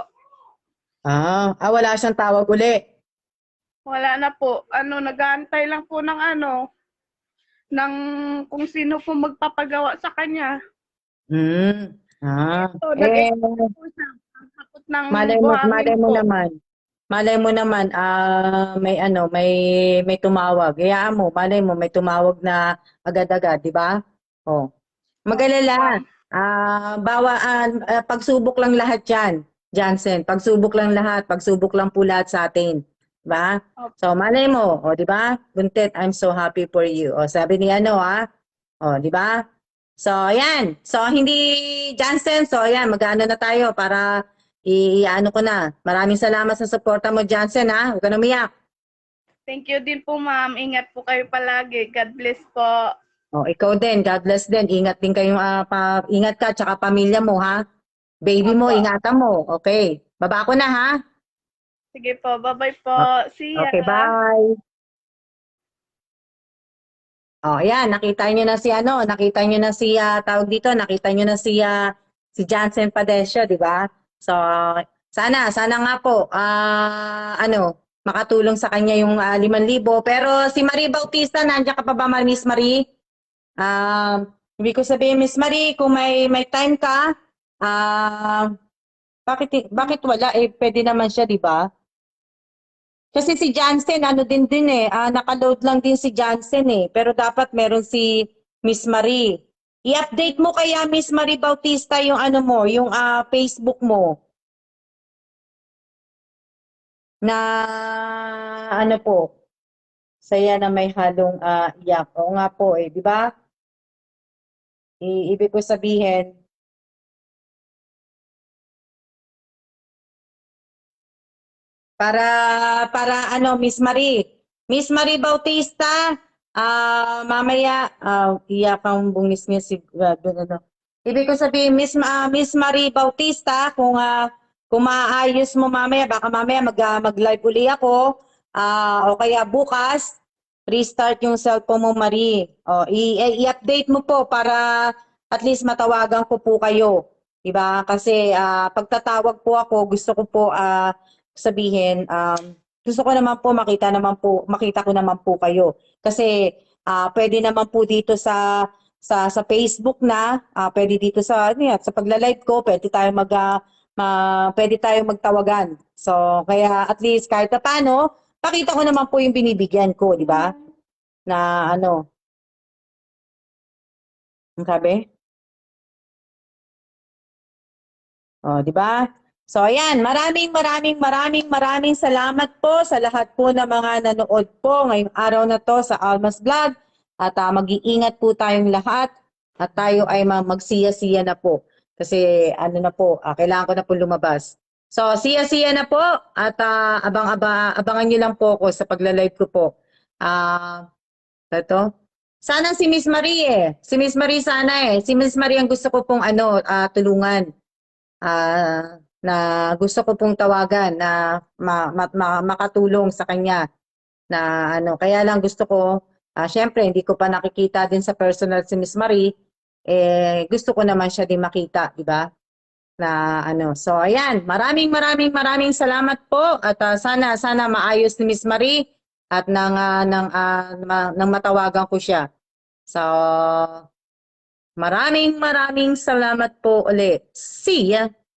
Wala siyang tawag uli. Wala na po. Nag-aantay lang po ng ng kung sino po magpapagawa sa kanya. Hmm. So, Eh, nag-explain po siya. Ang takot ng malay mo, buhangin po. malay mo naman, may ano, may tumawag. Hayaan mo, malay mo, may tumawag na agad-agad, di ba? Oh. Mag-alala. Ma'am. Pagsubok lang lahat yan, Jansen. Pagsubok lang lahat. Pagsubok lang po lahat sa atin. Di ba? So, malay mo, di ba? Buntet, I'm so happy for you. Sabi ni ano, di ba? So, ayan. So, hindi, Jansen. So, ayan, mag-ano na tayo para i-ano ko na. Maraming salamat sa suporta mo, Jansen, Huwag ka na umiyak. Thank you din po, ma'am. Ingat po kayo palagi. God bless po. Ikaw din. God bless din. Ingat din kayong, ingat ka, tsaka pamilya mo, ha? Baby mo, Opo. ingatan mo. Okay. Baba ko na, ha? Sige po. Bye-bye po. See ya. Okay, bye. Ayan, nakita niyo na tawag dito, nakita niyo na si Jansen Padesio, di ba? So, sana nga po, makatulong sa kanya yung 5,000. Pero si Marie Bautista, nandiyan ka pa ba, Miss Marie? Ibig ko sabihin, Miss Marie, kung may time ka, bakit wala? Pwede naman siya, di ba? Kasi si Jansen, ano din nakaload lang din si Jansen pero dapat meron si Miss Marie. I-update mo kaya Miss Marie Bautista yung ano mo, yung Facebook mo. Na ano po, saya na may halong iyak. Oo nga po di ba? Ibig ko sabihin, para ano, Miss Marie Bautista, mamaya, iyak ang bungis niya si, ano. Ibig ko sabihin, Miss Marie Bautista, kung maayos mo mamaya, baka mamaya mag-live uli ako, o kaya bukas, restart yung cellphone mo, Marie. O, i-update mo po para at least matawagan ko po kayo. Diba? Kasi pagtatawag po ako, gusto ko po sabihin, gusto ko naman po makita ko naman po kayo. Kasi pwede naman po dito sa Facebook na, pwede dito sa ano yan, sa pagla-live ko, pwede tayo pwede tayong magtawagan. So, kaya at least kahit paano, pakita ko naman po yung binibigyan ko, di ba? Na ano, ang sabi? Oh, di ba? So, ayan, maraming salamat po sa lahat po ng mga nanood po ngayong araw na to sa Almas Vlog. At mag-iingat po tayong lahat at tayo ay magsiya-siya na po. Kasi ano na po, kailangan ko na po lumabas. So, siya-siya na po at abangan nyo lang po ako sa pagla-live ko po. Ito. Sana si Miss Marie Si Miss Marie sana Si Miss Marie ang gusto ko pong tulungan. Na gusto ko pong tawagan na makatulong sa kanya na kaya lang gusto ko syempre hindi ko pa nakikita din sa personal si Miss Marie gusto ko naman siya din makita, di ba? Na so ayan, maraming salamat po at sana maayos ni Miss Marie at nang matawagan ko siya. So maraming salamat po ulit. See ya.